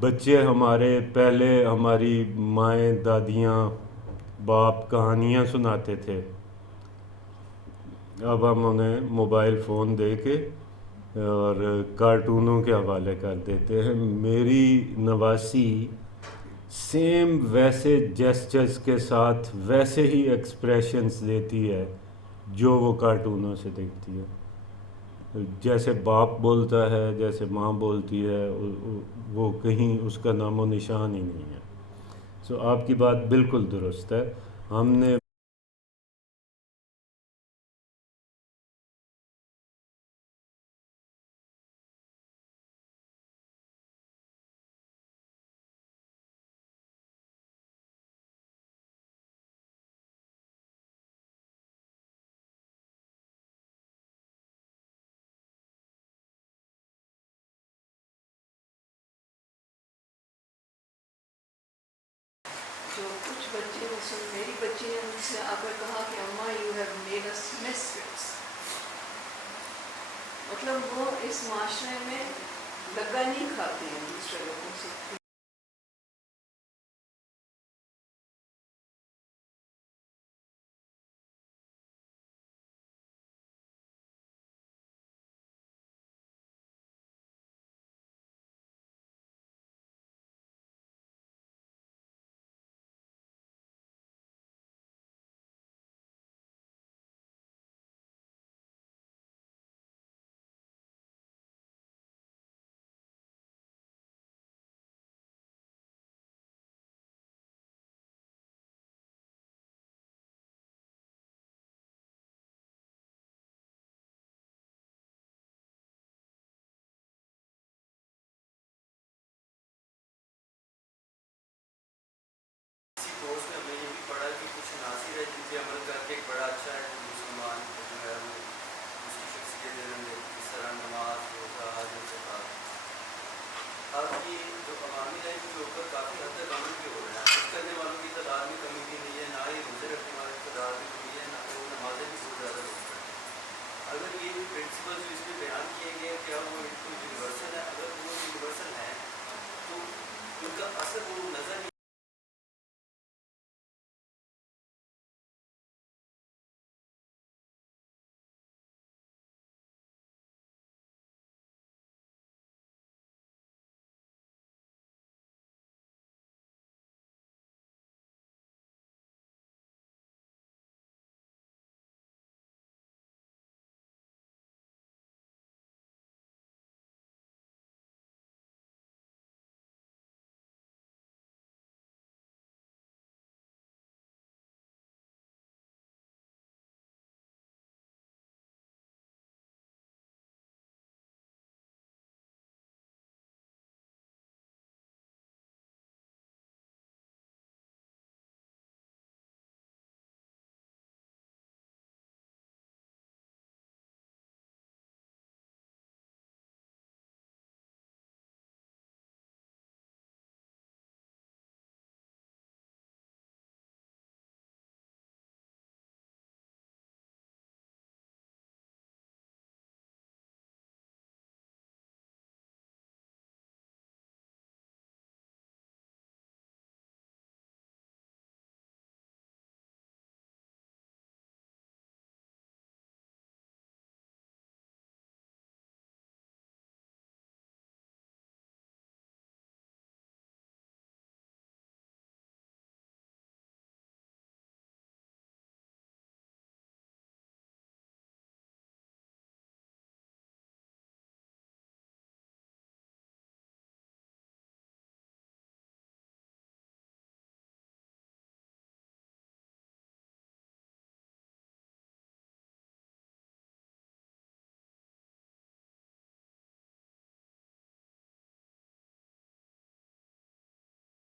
بچے ہمارے پہلے ہماری مائیں دادیاں باپ کہانیاں سناتے تھے، اب ہم انہیں موبائل فون دے کے اور کارٹونوں کے حوالے کر دیتے ہیں۔ میری نواسی سیم ویسے جیسچرز کے ساتھ ویسے ہی ایکسپریشنز دیتی ہے جو وہ کارٹونوں سے دیکھتی ہے، جیسے باپ بولتا ہے، جیسے ماں بولتی ہے، وہ کہیں اس کا نام و نشان ہی نہیں ہے۔ سو آپ کی بات بالکل درست ہے۔ ہم نے جو کچھ بچے میری بچی نے مجھ سے آ کر کہا کہ اماں یو ہیو میڈ اس مسفٹس، مطلب وہ اس معاشرے میں لگا نہیں کھاتے ہیں دوسرے لوگوں سے۔